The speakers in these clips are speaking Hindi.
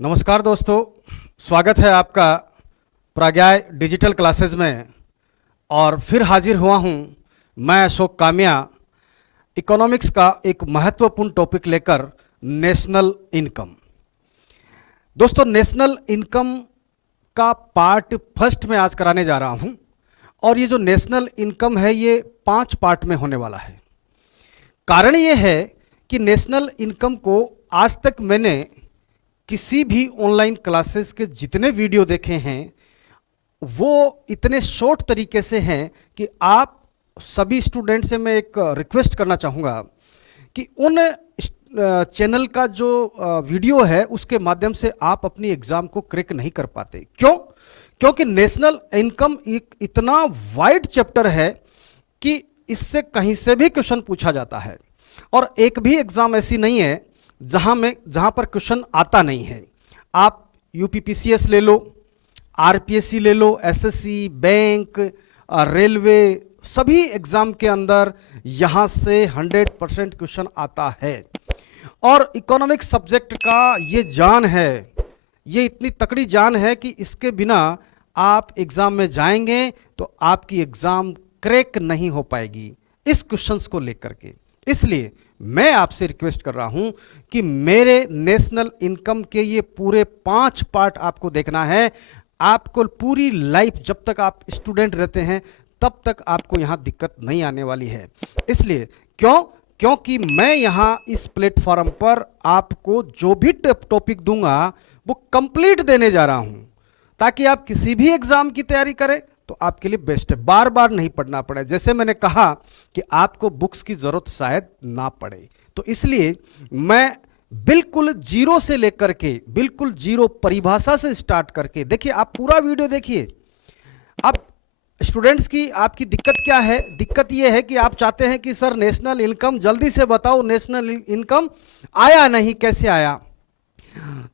नमस्कार दोस्तों, स्वागत है आपका प्राज्ञा डिजिटल क्लासेस में। और फिर हाजिर हुआ हूँ मैं अशोक कामिया इकोनॉमिक्स का एक महत्वपूर्ण टॉपिक लेकर, नेशनल इनकम। दोस्तों, नेशनल इनकम का पार्ट फर्स्ट में आज कराने जा रहा हूँ। और ये जो नेशनल इनकम है ये 5 पार्ट में होने वाला है। कारण ये है कि नेशनल इनकम को आज तक मैंने किसी भी ऑनलाइन क्लासेस के जितने वीडियो देखे हैं वो इतने शॉर्ट तरीके से हैं कि आप सभी स्टूडेंट से मैं एक रिक्वेस्ट करना चाहूँगा कि उन चैनल का जो वीडियो है उसके माध्यम से आप अपनी एग्ज़ाम को क्रैक नहीं कर पाते। क्यों? क्योंकि नेशनल इनकम एक इतना वाइड चैप्टर है कि इससे कहीं से भी क्वेश्चन पूछा जाता है और एक भी एग्ज़ाम ऐसी नहीं है जहाँ पर क्वेश्चन आता नहीं है। आप यूपीपीसीएस ले लो, आरपीएससी ले लो, एसएससी, बैंक, रेलवे, सभी एग्ज़ाम के अंदर यहाँ से 100% क्वेश्चन आता है। और इकोनॉमिक्स सब्जेक्ट का ये जान है, ये इतनी तकड़ी जान है कि इसके बिना आप एग्ज़ाम में जाएंगे तो आपकी एग्ज़ाम क्रैक नहीं हो पाएगी इस क्वेश्चंस को लेकर के। इसलिए मैं आपसे रिक्वेस्ट कर रहा हूं कि मेरे नेशनल इनकम के ये पूरे 5 पार्ट आपको देखना है। आपको पूरी लाइफ, जब तक आप स्टूडेंट रहते हैं तब तक आपको यहां दिक्कत नहीं आने वाली है। इसलिए क्योंकि मैं यहां इस प्लेटफॉर्म पर आपको जो भी टॉपिक दूंगा वो कंप्लीट देने जा रहा हूं, ताकि आप किसी भी एग्जाम की तैयारी करें तो आपके लिए बेस्ट है, बार बार नहीं पढ़ना पड़े। जैसे मैंने कहा कि आपको बुक्स की जरूरत शायद ना पड़े, तो इसलिए मैं बिल्कुल जीरो से लेकर के बिल्कुल जीरो परिभाषा से स्टार्ट करके, देखिए आप पूरा वीडियो देखिए। अब स्टूडेंट्स की आपकी दिक्कत क्या है? दिक्कत यह है कि आप चाहते हैं कि सर नेशनल इनकम जल्दी से बताओ, नेशनल इनकम आया नहीं, कैसे आया?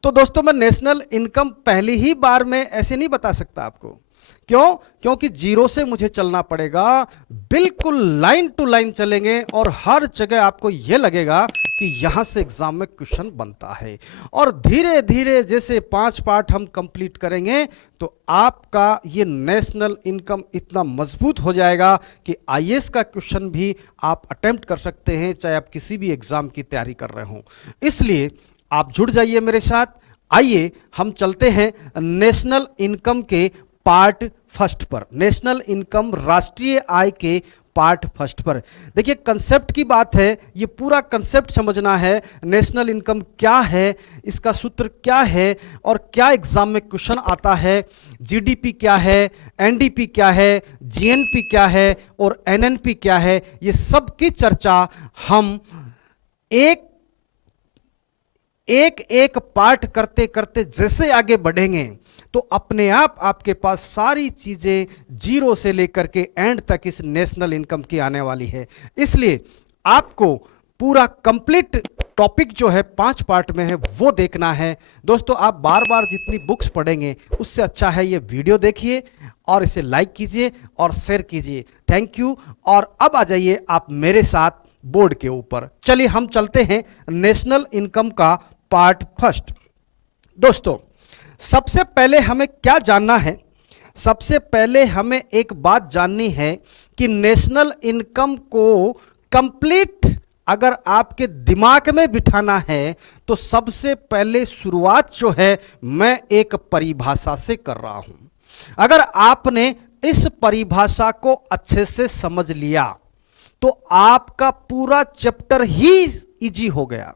तो दोस्तों, मैं नेशनल इनकम पहली ही बार में ऐसे नहीं बता सकता आपको। क्यों? क्योंकि जीरो से मुझे चलना पड़ेगा, बिल्कुल लाइन टू लाइन चलेंगे और हर जगह आपको यह लगेगा कि यहां से एग्जाम में क्वेश्चन बनता है। और धीरे धीरे जैसे 5 पार्ट हम कंप्लीट करेंगे तो आपका ये नेशनल इनकम इतना मजबूत हो जाएगा कि आईएएस का क्वेश्चन भी आप अटेम्प्ट कर सकते हैं, चाहे आप किसी भी एग्जाम की तैयारी कर रहे हो। इसलिए आप जुड़ जाइए मेरे साथ। आइए हम चलते हैं नेशनल इनकम के पार्ट फर्स्ट पर, नेशनल इनकम राष्ट्रीय आय के पार्ट फर्स्ट पर। देखिए, कंसेप्ट की बात है, ये पूरा कंसेप्ट समझना है। नेशनल इनकम क्या है, इसका सूत्र क्या है और क्या एग्जाम में क्वेश्चन आता है, जीडीपी क्या है, एनडीपी क्या है, जीएनपी क्या है और एनएनपी क्या है, ये सब की चर्चा हम एक पार्ट करते करते जैसे आगे बढ़ेंगे तो अपने आप आपके पास सारी चीजें जीरो से लेकर के एंड तक इस नेशनल इनकम की आने वाली है। इसलिए आपको पूरा कंप्लीट टॉपिक जो है 5 पार्ट में है वो देखना है। दोस्तों, आप बार बार जितनी बुक्स पढ़ेंगे उससे अच्छा है ये वीडियो देखिए और इसे लाइक कीजिए और शेयर कीजिए। Thank you. और अब आ जाइए आप मेरे साथ बोर्ड के ऊपर। चलिए हम चलते हैं नेशनल इनकम का पार्ट फर्स्ट। दोस्तों, सबसे पहले हमें क्या जानना है? सबसे पहले हमें एक बात जाननी है कि नेशनल इनकम को कंप्लीट अगर आपके दिमाग में बिठाना है तो सबसे पहले शुरुआत जो है मैं एक परिभाषा से कर रहा हूं। अगर आपने इस परिभाषा को अच्छे से समझ लिया तो आपका पूरा चैप्टर ही इजी हो गया।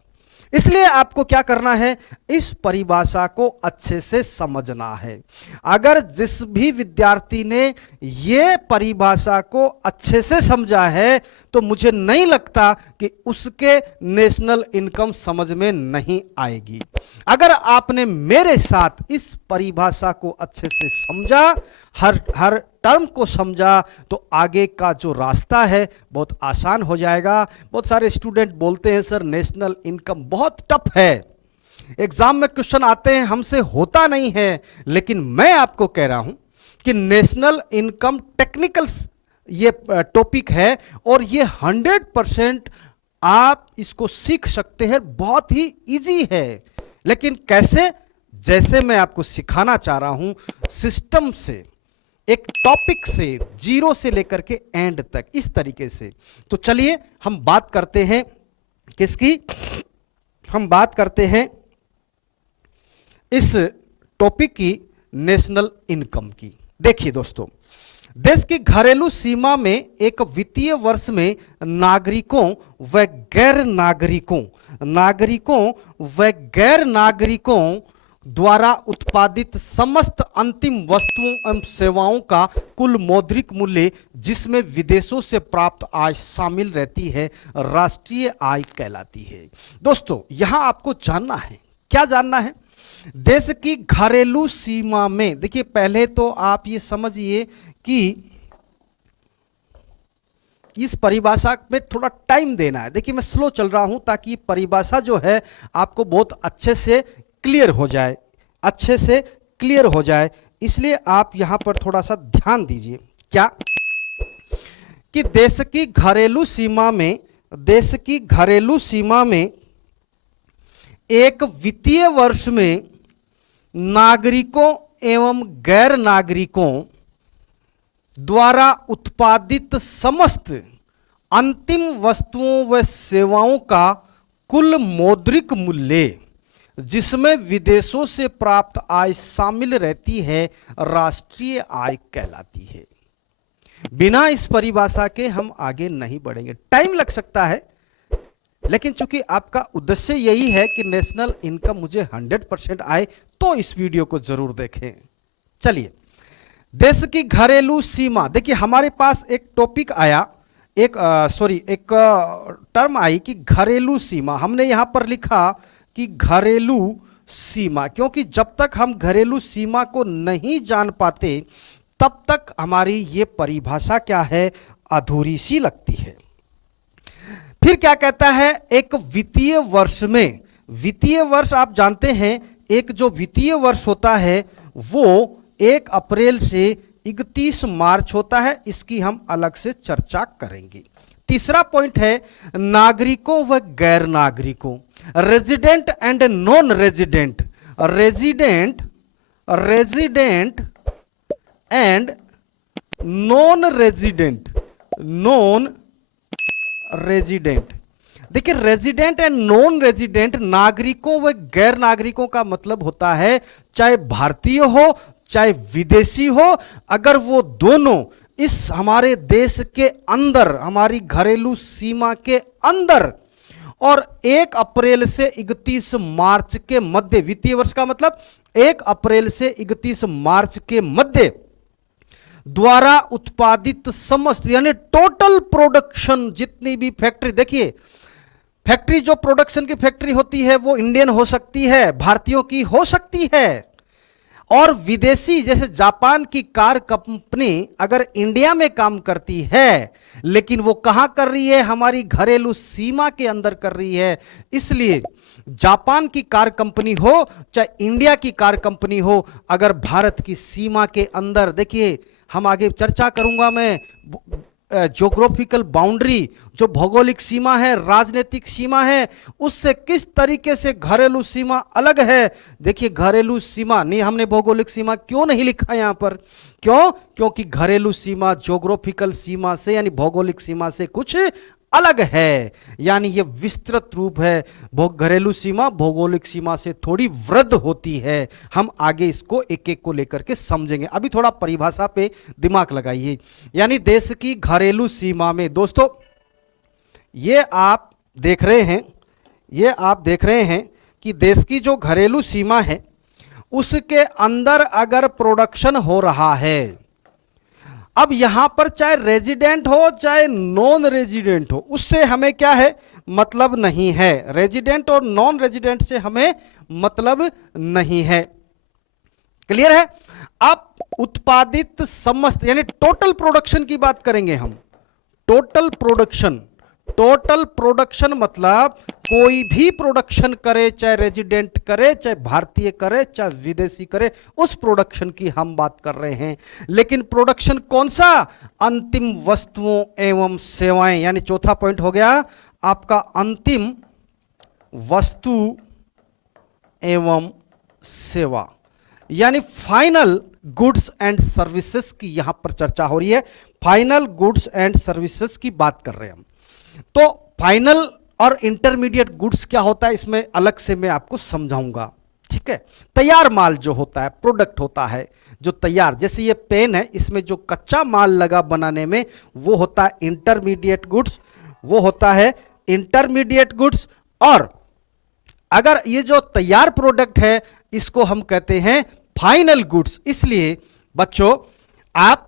इसलिए आपको क्या करना है? इस परिभाषा को अच्छे से समझना है। अगर जिस भी विद्यार्थी ने ये परिभाषा को अच्छे से समझा है तो मुझे नहीं लगता कि उसके नेशनल इनकम समझ में नहीं आएगी। अगर आपने मेरे साथ इस परिभाषा को अच्छे से समझा, हर टर्म को समझा, तो आगे का जो रास्ता है बहुत आसान हो जाएगा। बहुत सारे स्टूडेंट बोलते हैं सर नेशनल इनकम बहुत टफ है, एग्जाम में क्वेश्चन आते हैं, हमसे होता नहीं है। लेकिन मैं आपको कह रहा हूं कि नेशनल इनकम टेक्निकल ये टॉपिक है और ये 100% आप इसको सीख सकते हैं, बहुत ही इजी है। लेकिन कैसे? जैसे मैं आपको सिखाना चाह रहा हूं, सिस्टम से, एक टॉपिक से, जीरो से लेकर के एंड तक, इस तरीके से। तो चलिए हम बात करते हैं किसकी, हम बात करते हैं इस टॉपिक की, नेशनल इनकम की। देखिए दोस्तों, देश की घरेलू सीमा में एक वित्तीय वर्ष में नागरिकों व गैर नागरिकों द्वारा उत्पादित समस्त अंतिम वस्तुओं एवं सेवाओं का कुल मौद्रिक मूल्य, जिसमें विदेशों से प्राप्त आय शामिल रहती है, राष्ट्रीय आय कहलाती है। दोस्तों यहां आपको जानना है, क्या जानना है, देश की घरेलू सीमा में। देखिए पहले तो आप ये समझिए कि इस परिभाषा में थोड़ा टाइम देना है। देखिए मैं स्लो चल रहा हूं ताकि परिभाषा जो है आपको बहुत अच्छे से क्लियर हो जाए, अच्छे से क्लियर हो जाए, इसलिए आप यहां पर थोड़ा सा ध्यान दीजिए। क्या कि देश की घरेलू सीमा में एक वित्तीय वर्ष में नागरिकों एवं गैर नागरिकों द्वारा उत्पादित समस्त अंतिम वस्तुओं व सेवाओं का कुल मौद्रिक मूल्य, जिसमें विदेशों से प्राप्त आय शामिल रहती है, राष्ट्रीय आय कहलाती है। बिना इस परिभाषा के हम आगे नहीं बढ़ेंगे, टाइम लग सकता है, लेकिन चूंकि आपका उद्देश्य यही है कि नेशनल इनकम मुझे 100% आए, तो इस वीडियो को जरूर देखें। चलिए, देश की घरेलू सीमा। देखिए हमारे पास एक टॉपिक आया, एक टर्म आई कि घरेलू सीमा। हमने यहां पर लिखा कि घरेलू सीमा, क्योंकि जब तक हम घरेलू सीमा को नहीं जान पाते तब तक हमारी ये परिभाषा क्या है, अधूरी सी लगती है। फिर क्या कहता है, एक वित्तीय वर्ष में, वित्तीय वर्ष आप जानते हैं, एक जो वित्तीय वर्ष होता है वो 1 अप्रैल से 31 मार्च होता है, इसकी हम अलग से चर्चा करेंगे। तीसरा पॉइंट है नागरिकों व गैर नागरिकों, resident and non resident, resident and non resident. देखिए रेजिडेंट एंड नॉन रेजिडेंट, नागरिकों व गैर नागरिकों का मतलब होता है चाहे भारतीय हो चाहे विदेशी हो, अगर वो दोनों इस हमारे देश के अंदर, हमारी घरेलू सीमा के अंदर, और 1 अप्रैल से 31 मार्च के मध्य, वित्तीय वर्ष का मतलब 1 अप्रैल से 31 मार्च के मध्य द्वारा उत्पादित समस्त, यानी टोटल प्रोडक्शन, जितनी भी फैक्ट्री, देखिए फैक्ट्री जो प्रोडक्शन की फैक्ट्री होती है वो इंडियन हो सकती है, भारतीयों की हो सकती है, और विदेशी जैसे जापान की कार कंपनी अगर इंडिया में काम करती है, लेकिन वो कहां कर रही है, हमारी घरेलू सीमा के अंदर कर रही है। इसलिए जापान की कार कंपनी हो चाहे इंडिया की कार कंपनी हो, अगर भारत की सीमा के अंदर, देखिए हम आगे चर्चा करूंगा मैं, ज्योग्राफिकल बाउंड्री, जो भौगोलिक सीमा है, राजनीतिक सीमा है, उससे किस तरीके से घरेलू सीमा अलग है। देखिए घरेलू सीमा नहीं, हमने भौगोलिक सीमा क्यों नहीं लिखा यहां पर, क्योंकि घरेलू सीमा ज्योग्राफिकल सीमा से, यानी भौगोलिक सीमा से कुछ अलग है, यानी ये विस्तृत रूप है। घरेलू सीमा भौगोलिक सीमा से थोड़ी वृद्ध होती है। हम आगे इसको एक एक को लेकर के समझेंगे, अभी थोड़ा परिभाषा पे दिमाग लगाइए। यानी देश की घरेलू सीमा में दोस्तों, ये आप देख रहे हैं कि देश की जो घरेलू सीमा है उसके अंदर अगर प्रोडक्शन हो रहा है, अब यहां पर चाहे रेजिडेंट हो चाहे नॉन रेजिडेंट हो, उससे हमें क्या है, मतलब नहीं है। रेजिडेंट और नॉन रेजिडेंट से हमें मतलब नहीं है, क्लियर है। अब उत्पादित समस्त, यानी टोटल प्रोडक्शन की बात करेंगे हम। टोटल प्रोडक्शन मतलब कोई भी प्रोडक्शन करे, चाहे रेजिडेंट करे, चाहे भारतीय करे, चाहे विदेशी करे, उस प्रोडक्शन की हम बात कर रहे हैं। लेकिन प्रोडक्शन कौन सा, अंतिम वस्तुओं एवं सेवाएं, यानी चौथा पॉइंट हो गया आपका अंतिम वस्तु एवं सेवा, यानी फाइनल गुड्स एंड सर्विसेज की यहां पर चर्चा हो रही है। फाइनल गुड्स एंड सर्विसेज की बात कर रहे हैं हम। तो फाइनल और इंटरमीडिएट गुड्स क्या होता है, इसमें अलग से मैं आपको समझाऊंगा, ठीक है। तैयार माल जो होता है, प्रोडक्ट होता है जो तैयार, जैसे ये पेन है, इसमें जो कच्चा माल लगा बनाने में, वो होता है इंटरमीडिएट गुड्स, वो होता है इंटरमीडिएट गुड्स। और अगर ये जो तैयार प्रोडक्ट है, इसको हम कहते हैं फाइनल गुड्स। इसलिए बच्चों, आप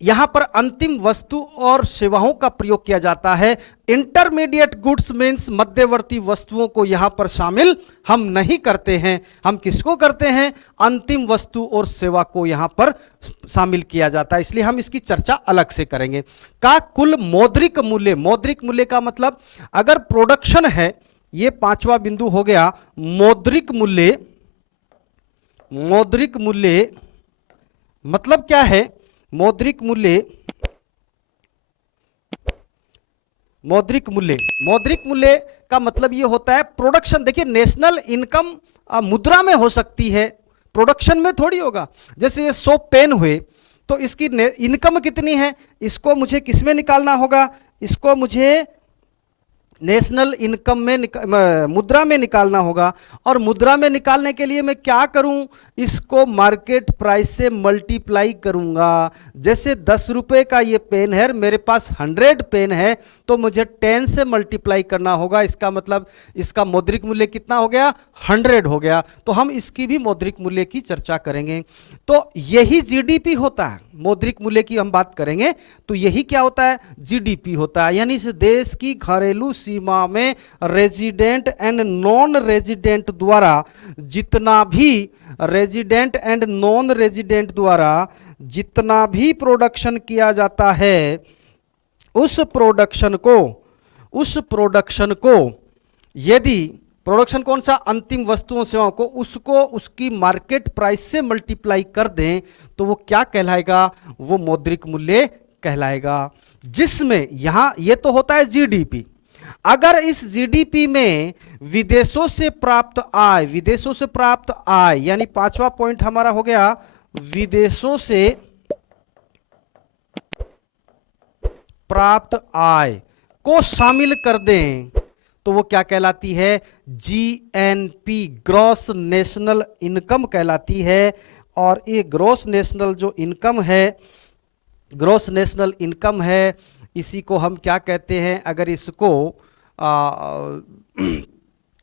यहां पर अंतिम वस्तु और सेवाओं का प्रयोग किया जाता है। इंटरमीडिएट गुड्स मीन्स मध्यवर्ती वस्तुओं को यहां पर शामिल हम नहीं करते हैं। हम किसको करते हैं? अंतिम वस्तु और सेवा को यहां पर शामिल किया जाता है, इसलिए हम इसकी चर्चा अलग से करेंगे। का कुल मौद्रिक मूल्य, मौद्रिक मूल्य का मतलब अगर प्रोडक्शन है, ये पांचवा बिंदु हो गया मौद्रिक मूल्य। मौद्रिक मूल्य मतलब क्या है? मौद्रिक मूल्य, मौद्रिक मूल्य, मौद्रिक मूल्य का मतलब ये होता है प्रोडक्शन। देखिए, नेशनल इनकम मुद्रा में हो सकती है, प्रोडक्शन में थोड़ी होगा। जैसे ये 100 पेन हुए, तो इसकी इनकम कितनी है, इसको मुझे किस में निकालना होगा? इसको मुझे नेशनल इनकम में मुद्रा में निकालना होगा। और मुद्रा में निकालने के लिए मैं क्या करूं? इसको मार्केट प्राइस से मल्टीप्लाई करूंगा। जैसे 10 रुपए का ये पेन है, मेरे पास 100 पेन है, तो मुझे 10 से मल्टीप्लाई करना होगा। इसका मतलब इसका मौद्रिक मूल्य कितना हो गया? 100 हो गया। तो हम इसकी भी मौद्रिक मूल्य की चर्चा करेंगे। तो यही जीडीपी होता है। मौद्रिक मूल्य की हम बात करेंगे तो यही क्या होता है? जीडीपी होता है। यानी इस देश की घरेलू सीमा में रेजिडेंट एंड नॉन रेजिडेंट द्वारा जितना भी, रेजिडेंट एंड नॉन रेजिडेंट द्वारा जितना भी प्रोडक्शन किया जाता है, उस प्रोडक्शन को यदि प्रोडक्शन कौन सा? अंतिम वस्तुओं सेवाओं को, उसको उसकी मार्केट प्राइस से मल्टीप्लाई कर दें, तो वो क्या कहलाएगा? वो मौद्रिक मूल्य कहलाएगा। जिसमें यहां ये तो होता है जीडीपी। अगर इस जीडीपी में विदेशों से प्राप्त आय, विदेशों से प्राप्त आय, यानी पांचवा पॉइंट हमारा हो गया विदेशों से प्राप्त आय को शामिल कर दें, तो वो क्या कहलाती है? जीएनपी, ग्रॉस नेशनल इनकम कहलाती है। और ये ग्रॉस नेशनल जो इनकम है, ग्रॉस नेशनल इनकम है, इसी को हम क्या कहते हैं? अगर इसको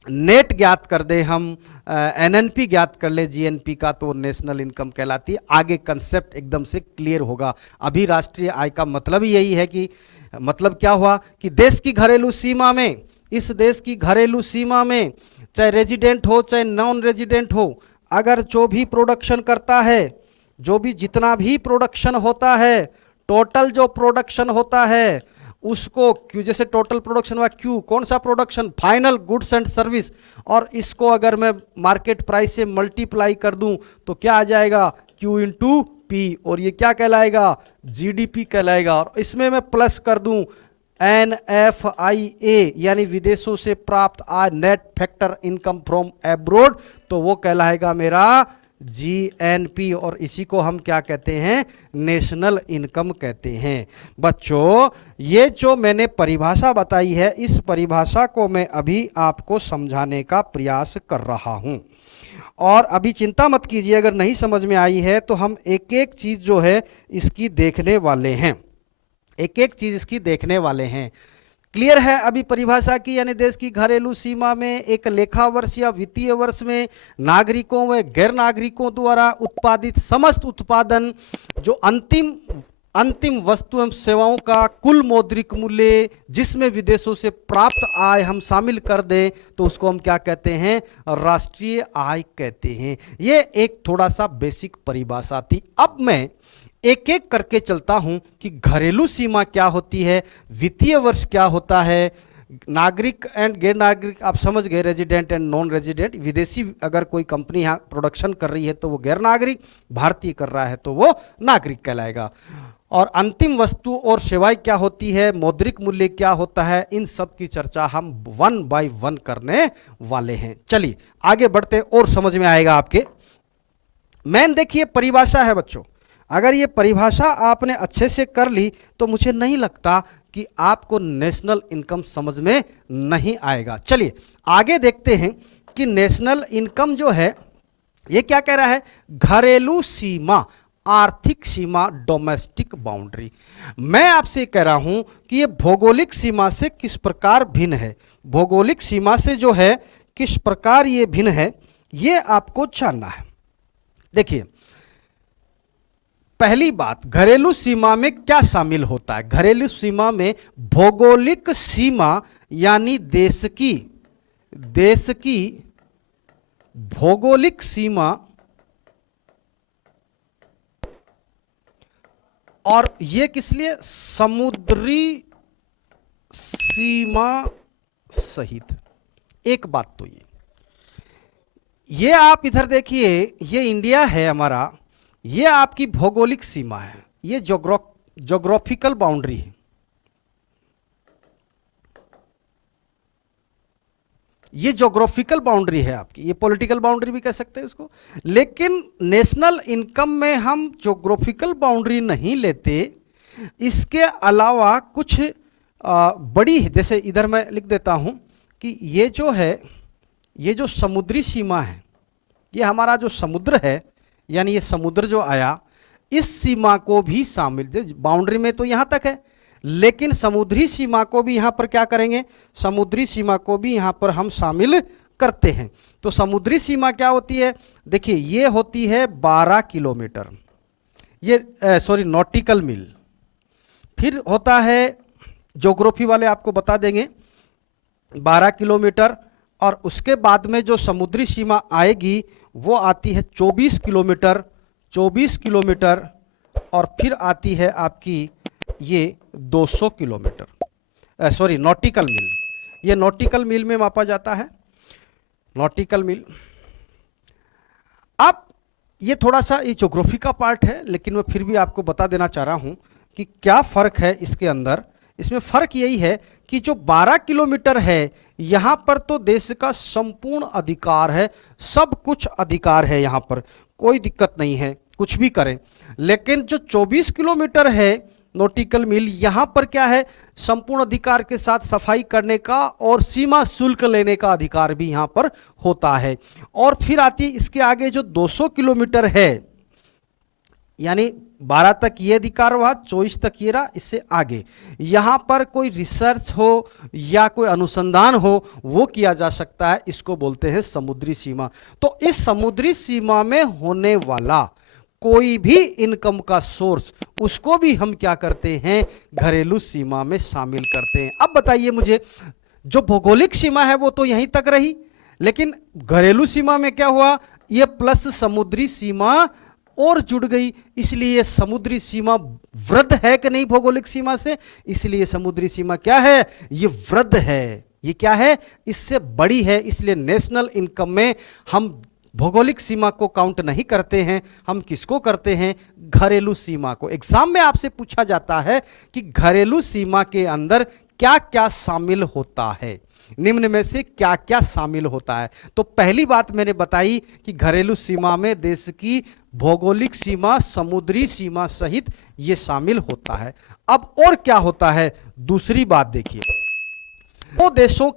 नेट ज्ञात कर दें हम, एनएनपी ज्ञात कर ले जीएनपी का, तो नेशनल इनकम कहलाती है। आगे कंसेप्ट एकदम से क्लियर होगा। अभी राष्ट्रीय आय का मतलब ही यही है कि मतलब क्या हुआ कि देश की घरेलू सीमा में, इस देश की घरेलू सीमा में चाहे रेजिडेंट हो चाहे नॉन रेजिडेंट हो, अगर जो भी प्रोडक्शन करता है, जो भी जितना भी प्रोडक्शन होता है, टोटल जो प्रोडक्शन होता है उसको क्यू, जैसे टोटल प्रोडक्शन हुआ क्यू, कौन सा production? Final goods and service. और इसको अगर मैं मार्केट प्राइस से मल्टीप्लाई कर दूं तो क्या आ जाएगा? Q into P. और ये क्या कहलाएगा? जीडीपी कहलाएगा। और इसमें मैं प्लस कर दूं NFIA, यानी विदेशों से प्राप्त आय, net factor income from abroad, तो वो कहलाएगा मेरा GNP। और इसी को हम क्या कहते हैं? नेशनल इनकम कहते हैं। बच्चों, ये जो मैंने परिभाषा बताई है, इस परिभाषा को मैं अभी आपको समझाने का प्रयास कर रहा हूं। और अभी चिंता मत कीजिए, अगर नहीं समझ में आई है तो हम एक एक चीज जो है इसकी देखने वाले हैं, एक एक चीज इसकी देखने वाले हैं। क्लियर है अभी परिभाषा की? यानी देश की घरेलू सीमा में एक लेखा वर्ष या वित्तीय वर्ष में नागरिकों व गैर नागरिकों द्वारा उत्पादित समस्त उत्पादन, जो अंतिम वस्तु एवं सेवाओं का कुल मौद्रिक मूल्य, जिसमें विदेशों से प्राप्त आय हम शामिल कर दें, तो उसको हम क्या कहते हैं? राष्ट्रीय आय कहते हैं। ये एक थोड़ा सा बेसिक परिभाषा थी। अब मैं एक एक करके चलता हूं कि घरेलू सीमा क्या होती है, वित्तीय वर्ष क्या होता है, नागरिक एंड गैर नागरिक आप समझ गए, रेजिडेंट एंड नॉन रेजिडेंट। विदेशी अगर कोई कंपनी यहाँ प्रोडक्शन कर रही है तो वो गैर नागरिक, भारतीय कर रहा है तो वो नागरिक कहलाएगा। और अंतिम वस्तु और सेवाएं क्या होती है, मौद्रिक मूल्य क्या होता है, इन सब की चर्चा हम 1 बाय 1 करने वाले हैं। चलिए आगे बढ़ते और समझ में आएगा आपके। मेन देखिए परिभाषा है बच्चों, अगर ये परिभाषा आपने अच्छे से कर ली तो मुझे नहीं लगता कि आपको नेशनल इनकम समझ में नहीं आएगा। चलिए आगे देखते हैं कि नेशनल इनकम जो है ये क्या कह रहा है, घरेलू सीमा, आर्थिक सीमा, डोमेस्टिक बाउंड्री। मैं आपसे कह रहा हूं कि ये भौगोलिक सीमा से किस प्रकार भिन्न है, भौगोलिक सीमा से जो है किस प्रकार ये भिन्न है, ये आपको जानना है। देखिए पहली बात, घरेलू सीमा में क्या शामिल होता है, घरेलू सीमा में भौगोलिक सीमा यानी देश की भौगोलिक सीमा और ये किस लिए, समुद्री सीमा सहित। एक बात तो ये आप इधर देखिए, ये इंडिया है हमारा, ये आपकी भौगोलिक सीमा है, ये जोग्राफिकल बाउंड्री है, ये जोग्राफिकल बाउंड्री है आपकी, ये पॉलिटिकल बाउंड्री भी कह सकते हैं इसको। लेकिन नेशनल इनकम में हम जोग्राफिकल बाउंड्री नहीं लेते, इसके अलावा कुछ बड़ी, जैसे इधर मैं लिख देता हूं कि ये जो है, ये जो समुद्री सीमा है, ये हमारा जो समुद्र है, यानी ये समुद्र जो आया, इस सीमा को भी शामिल, बाउंड्री में तो यहां तक है, लेकिन समुद्री सीमा को भी यहां पर क्या करेंगे, समुद्री सीमा को भी यहां पर हम शामिल करते हैं। तो समुद्री सीमा क्या होती है, देखिए ये होती है 12 किलोमीटर, ये सॉरी नॉटिकल मील। फिर होता है, ज्योग्राफी वाले आपको बता देंगे, 12 किलोमीटर, और उसके बाद में जो समुद्री सीमा आएगी वो आती है 24 किलोमीटर, 24 किलोमीटर, और फिर आती है आपकी ये 200 किलोमीटर, सॉरी नॉटिकल मील, ये नॉटिकल मील में मापा जाता है, नॉटिकल मील। अब ये थोड़ा सा ये ज्योग्राफी का पार्ट है, लेकिन मैं फिर भी आपको बता देना चाह रहा हूं कि क्या फ़र्क है इसके अंदर। इसमें फ़र्क यही है कि जो 12 किलोमीटर है, यहाँ पर तो देश का संपूर्ण अधिकार है, सब कुछ अधिकार है, यहाँ पर कोई दिक्कत नहीं है, कुछ भी करें। लेकिन जो 24 किलोमीटर है नॉटिकल मील, यहाँ पर क्या है, संपूर्ण अधिकार के साथ सफाई करने का और सीमा शुल्क लेने का अधिकार भी यहाँ पर होता है। और फिर आती है इसके आगे जो 200 किलोमीटर है, यानी 12 तक ये अधिकार हुआ, 24 तक ये रहा, इससे आगे यहाँ पर कोई रिसर्च हो या कोई अनुसंधान हो वो किया जा सकता है, इसको बोलते हैं समुद्री सीमा। तो इस समुद्री सीमा में होने वाला कोई भी इनकम का सोर्स, उसको भी हम क्या करते हैं, घरेलू सीमा में शामिल करते हैं। अब बताइए मुझे, जो भौगोलिक सीमा है वो तो यहीं तक रही, लेकिन घरेलू सीमा में क्या हुआ, ये प्लस समुद्री सीमा और जुड़ गई, इसलिए समुद्री सीमा वृद्ध है कि नहीं भौगोलिक सीमा से, इसलिए समुद्री सीमा क्या है, ये वृद्ध है, ये क्या है, इससे बड़ी है। इसलिए नेशनल इनकम में हम भौगोलिक सीमा को काउंट नहीं करते हैं, हम किसको करते हैं, घरेलू सीमा को। एग्जाम में आपसे पूछा जाता है कि घरेलू सीमा के अंदर क्या क्या शामिल होता है, निम्न में से क्या क्या शामिल होता है। तो पहली बात मैंने बताई कि घरेलू सीमा में देश की भौगोलिक सीमा, समुद्री सीमा सहित ये शामिल होता है। अब और क्या होता है, दूसरी बात देखिए, दो देशों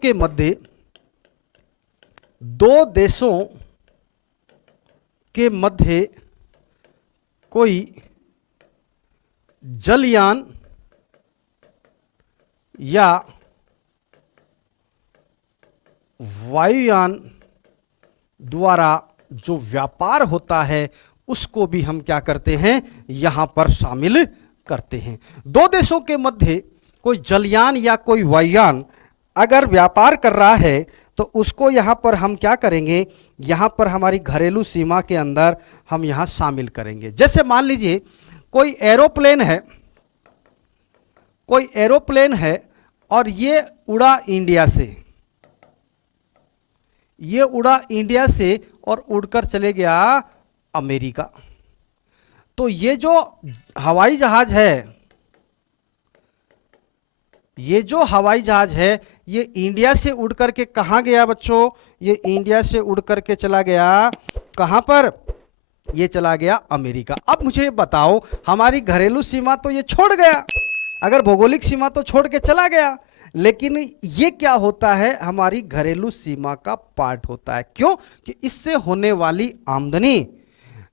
के मध्य कोई जलयान या वायुयान द्वारा जो व्यापार होता है उसको भी हम क्या करते हैं, यहां पर शामिल करते हैं। दो देशों के मध्य कोई जलयान या कोई वायुयान अगर व्यापार कर रहा है तो उसको यहां पर हम क्या करेंगे, यहां पर हमारी घरेलू सीमा के अंदर हम यहां शामिल करेंगे। जैसे मान लीजिए कोई एरोप्लेन है और ये उड़ा इंडिया से और उड़कर चले गया अमेरिका। तो ये जो हवाई जहाज है ये जो हवाई जहाज है ये इंडिया से उड़ करके कहाँ गया बच्चों? ये इंडिया से उड़ करके चला गया कहाँ पर? ये चला गया अमेरिका। अब मुझे बताओ, हमारी घरेलू सीमा तो ये छोड़ गया, अगर भौगोलिक सीमा तो छोड़ के चला गया, लेकिन ये क्या होता है? हमारी घरेलू सीमा का पार्ट होता है। क्यों? कि इससे होने वाली आमदनी,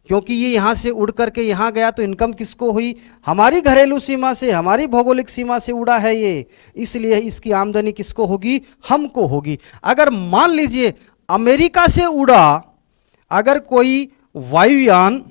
क्योंकि ये यहाँ से उड़ करके यहाँ गया तो इनकम किसको हुई? हमारी घरेलू सीमा से, हमारी भौगोलिक सीमा से उड़ा है ये, इसलिए इसकी आमदनी किसको होगी? हमको होगी। अगर मान लीजिए अमेरिका से उड़ा, अगर कोई वायुयान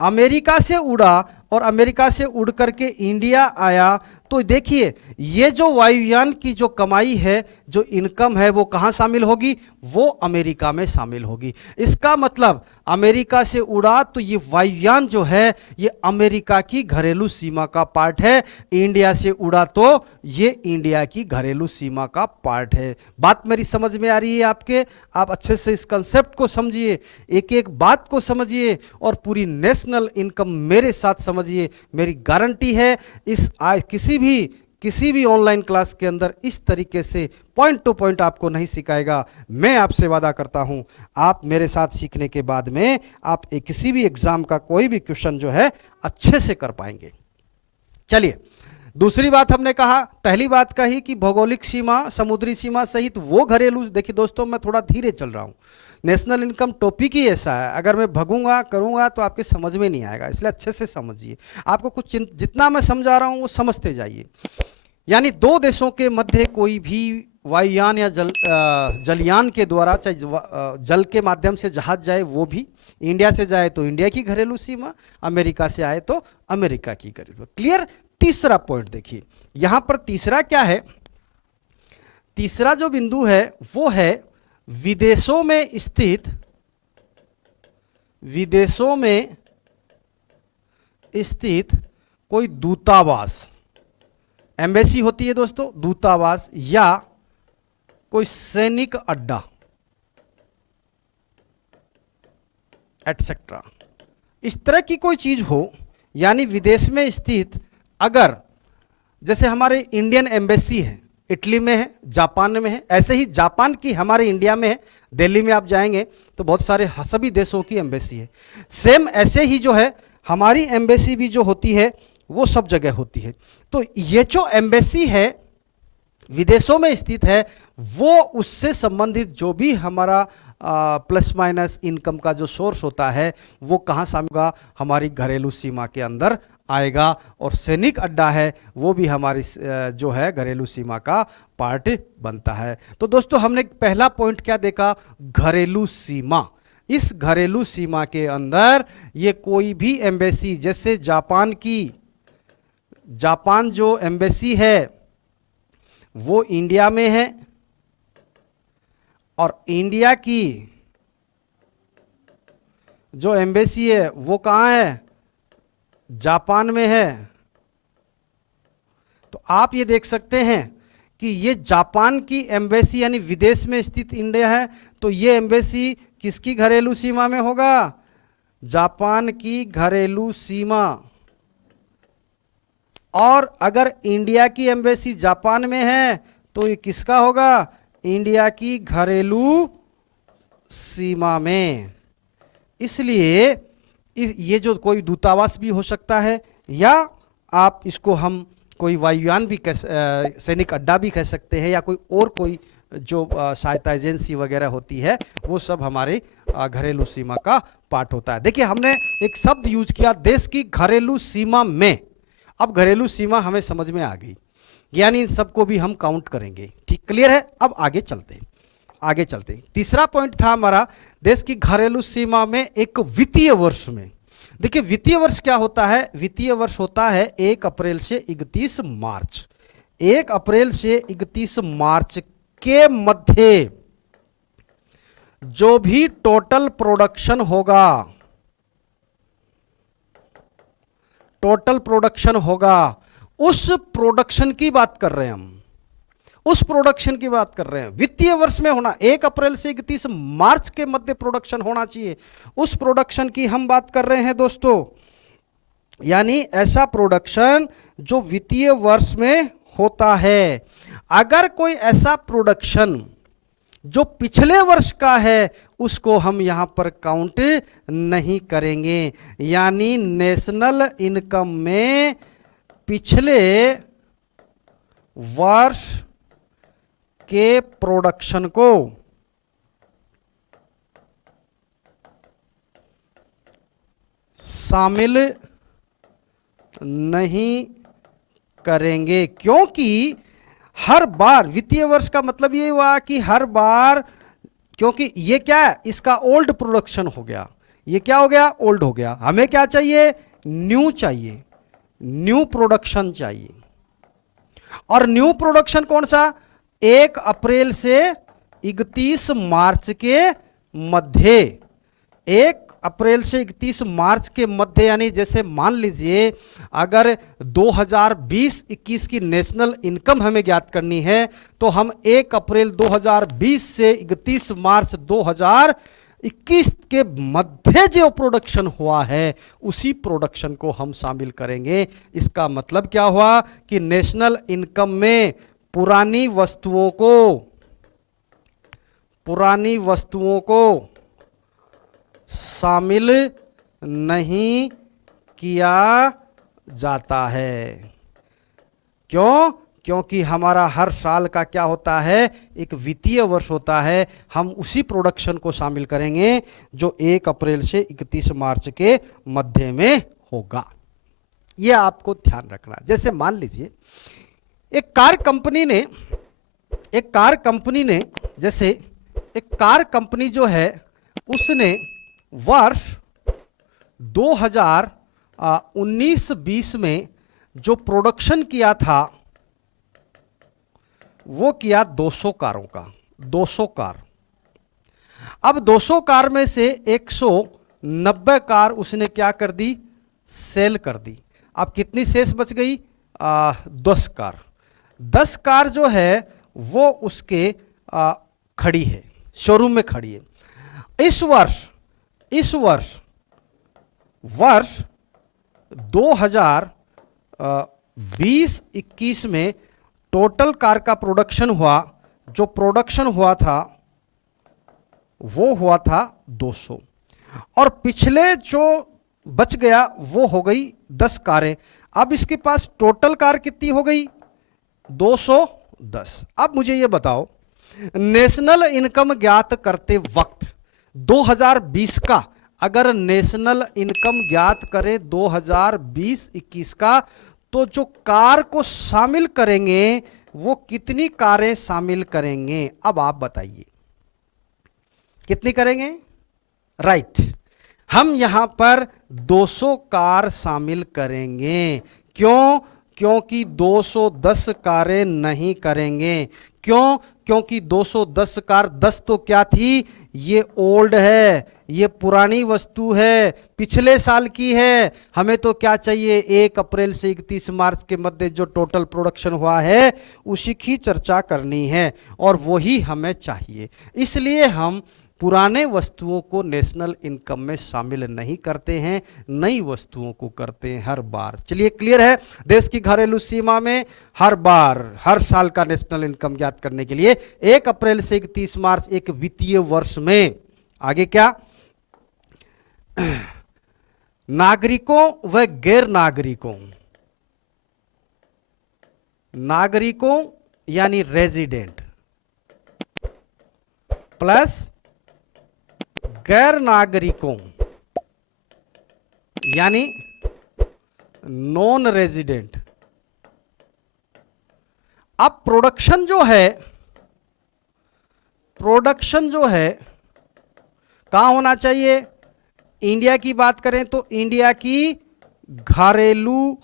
अमेरिका से उड़ा और अमेरिका से उड़ करके इंडिया आया, तो देखिए ये जो वायुयान की जो कमाई है, जो इनकम है, वो कहाँ शामिल होगी? वो अमेरिका में शामिल होगी। इसका मतलब अमेरिका से उड़ा तो ये वायुयान जो है ये अमेरिका की घरेलू सीमा का पार्ट है, इंडिया से उड़ा तो ये इंडिया की घरेलू सीमा का पार्ट है। बात मेरी समझ में आ रही है आपके? आप अच्छे से इस कंसेप्ट को समझिए, एक एक बात को समझिए और पूरी नेशनल इनकम मेरे साथ समझिए। मेरी गारंटी है इस किसी भी ऑनलाइन क्लास के अंदर इस तरीके से पॉइंट टू पॉइंट आपको नहीं सिखाएगा। मैं आपसे वादा करता हूं, आप मेरे साथ सीखने के बाद में आप किसी भी एग्जाम का कोई भी क्वेश्चन जो है अच्छे से कर पाएंगे। चलिए, दूसरी बात हमने कहा, पहली बात कही कि भौगोलिक सीमा, समुद्री सीमा सहित वो घरेलू। देखिए दोस्तों, मैं थोड़ा धीरे चल रहा हूं, नेशनल इनकम टॉपिक ही ऐसा है, अगर मैं भगूंगा करूंगा तो आपके समझ में नहीं आएगा, इसलिए अच्छे से समझिए। आपको कुछ जितना मैं समझा रहा हूं वो समझते जाइए। यानी दो देशों के मध्य कोई भी वायुयान या जलयान के द्वारा, चाहे जल के माध्यम से जहाज जाए, वो भी इंडिया से जाए तो इंडिया की घरेलू सीमा, अमेरिका से आए तो अमेरिका की घरेलू। क्लियर? तीसरा पॉइंट देखिए, यहां पर तीसरा क्या है? तीसरा जो बिंदु है वो है विदेशों में स्थित कोई दूतावास, एम्बेसी होती है दोस्तों, दूतावास, या कोई सैनिक अड्डा एटसेट्रा, इस तरह की कोई चीज हो। यानी विदेश में स्थित, अगर जैसे हमारे इंडियन एम्बेसी है, इटली में है, जापान में है, ऐसे ही जापान की हमारे इंडिया में है, दिल्ली में आप जाएंगे तो बहुत सारे सभी देशों की एम्बेसी है। सेम ऐसे ही जो है हमारी एम्बेसी भी जो होती है वो सब जगह होती है। तो ये जो एम्बेसी है विदेशों में स्थित है, वो उससे संबंधित जो भी हमारा प्लस माइनस इनकम का जो सोर्स होता है वो कहाँ शामिल होगा? हमारी घरेलू सीमा के अंदर आएगा। और सैनिक अड्डा है वो भी हमारी जो है घरेलू सीमा का पार्ट बनता है। तो दोस्तों हमने पहला पॉइंट क्या देखा? घरेलू सीमा। इस घरेलू सीमा के अंदर ये कोई भी एम्बेसी, जैसे जापान जो एम्बेसी है वो इंडिया में है, और इंडिया की जो एम्बेसी है वो कहाँ है? जापान में है। तो आप ये देख सकते हैं कि ये जापान की एम्बेसी यानी विदेश में स्थित इंडिया है, तो ये एम्बेसी किसकी घरेलू सीमा में होगा? जापान की घरेलू सीमा। और अगर इंडिया की एम्बेसी जापान में है तो ये किसका होगा? इंडिया की घरेलू सीमा में। इसलिए ये जो कोई दूतावास भी हो सकता है, या आप इसको हम कोई वायुयान भी सैनिक अड्डा भी कह सकते हैं, या कोई जो सहायता एजेंसी वगैरह होती है, वो सब हमारे घरेलू सीमा का पार्ट होता है। देखिए हमने एक शब्द यूज किया, देश की घरेलू सीमा में। अब घरेलू सीमा हमें समझ में आ गई, यानी इन सबको भी हम काउंट करेंगे। ठीक, क्लियर है? अब आगे चलते हैं। तीसरा पॉइंट था हमारा, देश की घरेलू सीमा में एक वित्तीय वर्ष में। देखिए वित्तीय वर्ष क्या होता है? वित्तीय वर्ष होता है 1 अप्रैल से 31 मार्च। 1 अप्रैल से 31 मार्च के मध्य जो भी टोटल प्रोडक्शन होगा, उस प्रोडक्शन की बात कर रहे हैं हम, उस प्रोडक्शन की बात कर रहे हैं। वित्तीय वर्ष में होना 1 अप्रैल से 31 मार्च के मध्य प्रोडक्शन होना चाहिए, उस प्रोडक्शन की हम बात कर रहे हैं दोस्तों। यानी ऐसा प्रोडक्शन जो वित्तीय वर्ष में होता है। अगर कोई ऐसा प्रोडक्शन जो पिछले वर्ष का है उसको हम यहां पर काउंट नहीं करेंगे। यानी नेशनल इनकम में पिछले वर्ष के प्रोडक्शन को शामिल नहीं करेंगे, क्योंकि हर बार वित्तीय वर्ष का मतलब ये हुआ कि हर बार, क्योंकि ये क्या है, इसका ओल्ड प्रोडक्शन हो गया, ये क्या हो गया, ओल्ड हो गया। हमें क्या चाहिए, न्यू चाहिए, न्यू प्रोडक्शन चाहिए। और न्यू प्रोडक्शन कौन सा, 1 अप्रैल से 31 मार्च के मध्य, 1 अप्रैल से 31 मार्च के मध्य। यानी जैसे मान लीजिए अगर 2020-21 की नेशनल इनकम हमें ज्ञात करनी है तो हम 1 अप्रैल 2020 से 31 मार्च 2021 के मध्य जो प्रोडक्शन हुआ है उसी प्रोडक्शन को हम शामिल करेंगे। इसका मतलब क्या हुआ कि नेशनल इनकम में पुरानी वस्तुओं को शामिल नहीं किया जाता है। क्यों, क्योंकि हमारा हर साल का क्या होता है, एक वित्तीय वर्ष होता है। हम उसी प्रोडक्शन को शामिल करेंगे जो 1 अप्रैल से 31 मार्च के मध्य में होगा। यह आपको ध्यान रखना। जैसे मान लीजिए एक कार कंपनी जो है उसने वर्ष 2019-20 में जो प्रोडक्शन किया था वो किया 200 कारों का, 200 कार। अब 200 कार में से 190 कार उसने क्या कर दी, सेल कर दी। अब कितनी शेष बच गई, 10 कार। 10 कार जो है वो उसके खड़ी है, शोरूम में खड़ी है। इस वर्ष 2020-21 में टोटल कार का प्रोडक्शन हुआ, जो प्रोडक्शन हुआ था वो हुआ था 200, और पिछले जो बच गया वो हो गई 10 कारें। अब इसके पास टोटल कार कितनी हो गई, 210। अब मुझे ये बताओ, नेशनल इनकम ज्ञात करते वक्त 2020 का, अगर नेशनल इनकम ज्ञात करें 2020-21 का, तो जो कार को शामिल करेंगे वो कितनी कारें शामिल करेंगे। अब आप बताइए कितनी करेंगे, राइट। हम यहां पर 200 कार शामिल करेंगे। क्यों, क्योंकि 210 कारें नहीं करेंगे। क्यों, क्योंकि 210 कार, 10 तो क्या थी, ये ओल्ड है, ये पुरानी वस्तु है, पिछले साल की है। हमें तो क्या चाहिए, 1 अप्रैल से 31 मार्च के मध्य जो टोटल प्रोडक्शन हुआ है उसी की चर्चा करनी है, और वही हमें चाहिए। इसलिए हम पुराने वस्तुओं को नेशनल इनकम में शामिल नहीं करते हैं, नई वस्तुओं को करते हैं हर बार। चलिए, क्लियर है। देश की घरेलू सीमा में हर बार, हर साल का नेशनल इनकम ज्ञात करने के लिए 1 अप्रैल से 31 मार्च एक वित्तीय वर्ष में, आगे क्या, नागरिकों व गैर नागरिकों यानी रेजिडेंट प्लस गैर नागरिकों यानी नॉन रेजिडेंट। अब प्रोडक्शन जो है कहां होना चाहिए, इंडिया की बात करें तो इंडिया की घरेलू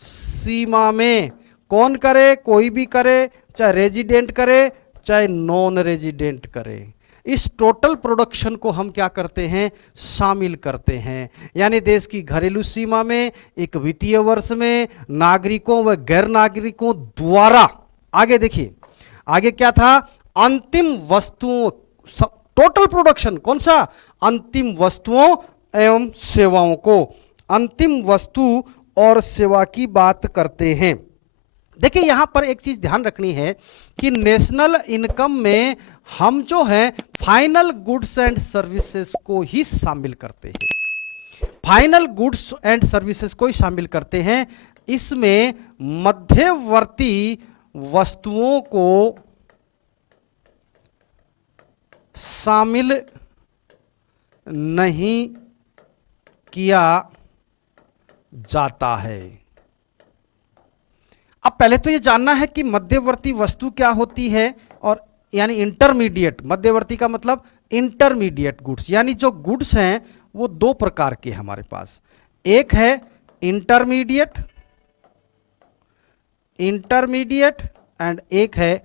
सीमा में। कौन करे, कोई भी करे, चाहे रेजिडेंट करे चाहे नॉन रेजिडेंट करे, इस टोटल प्रोडक्शन को हम क्या करते हैं, शामिल करते हैं। यानी देश की घरेलू सीमा में एक वित्तीय वर्ष में नागरिकों व गैर नागरिकों द्वारा, आगे देखिए, आगे क्या था, अंतिम वस्तुओं, टोटल प्रोडक्शन कौन सा, अंतिम वस्तुओं एवं सेवाओं को, अंतिम वस्तु और सेवा की बात करते हैं। देखिए यहां पर एक चीज ध्यान रखनी है कि नेशनल इनकम में हम जो है फाइनल गुड्स एंड सर्विसेज को ही शामिल करते हैं, फाइनल गुड्स एंड सर्विसेज को ही शामिल करते हैं। इसमें मध्यवर्ती वस्तुओं को शामिल नहीं किया जाता है। अब पहले तो ये जानना है कि मध्यवर्ती वस्तु क्या होती है, और यानी इंटरमीडिएट, मध्यवर्ती का मतलब इंटरमीडिएट गुड्स, यानी जो गुड्स हैं वो दो प्रकार के हमारे पास, एक है इंटरमीडिएट एंड एक है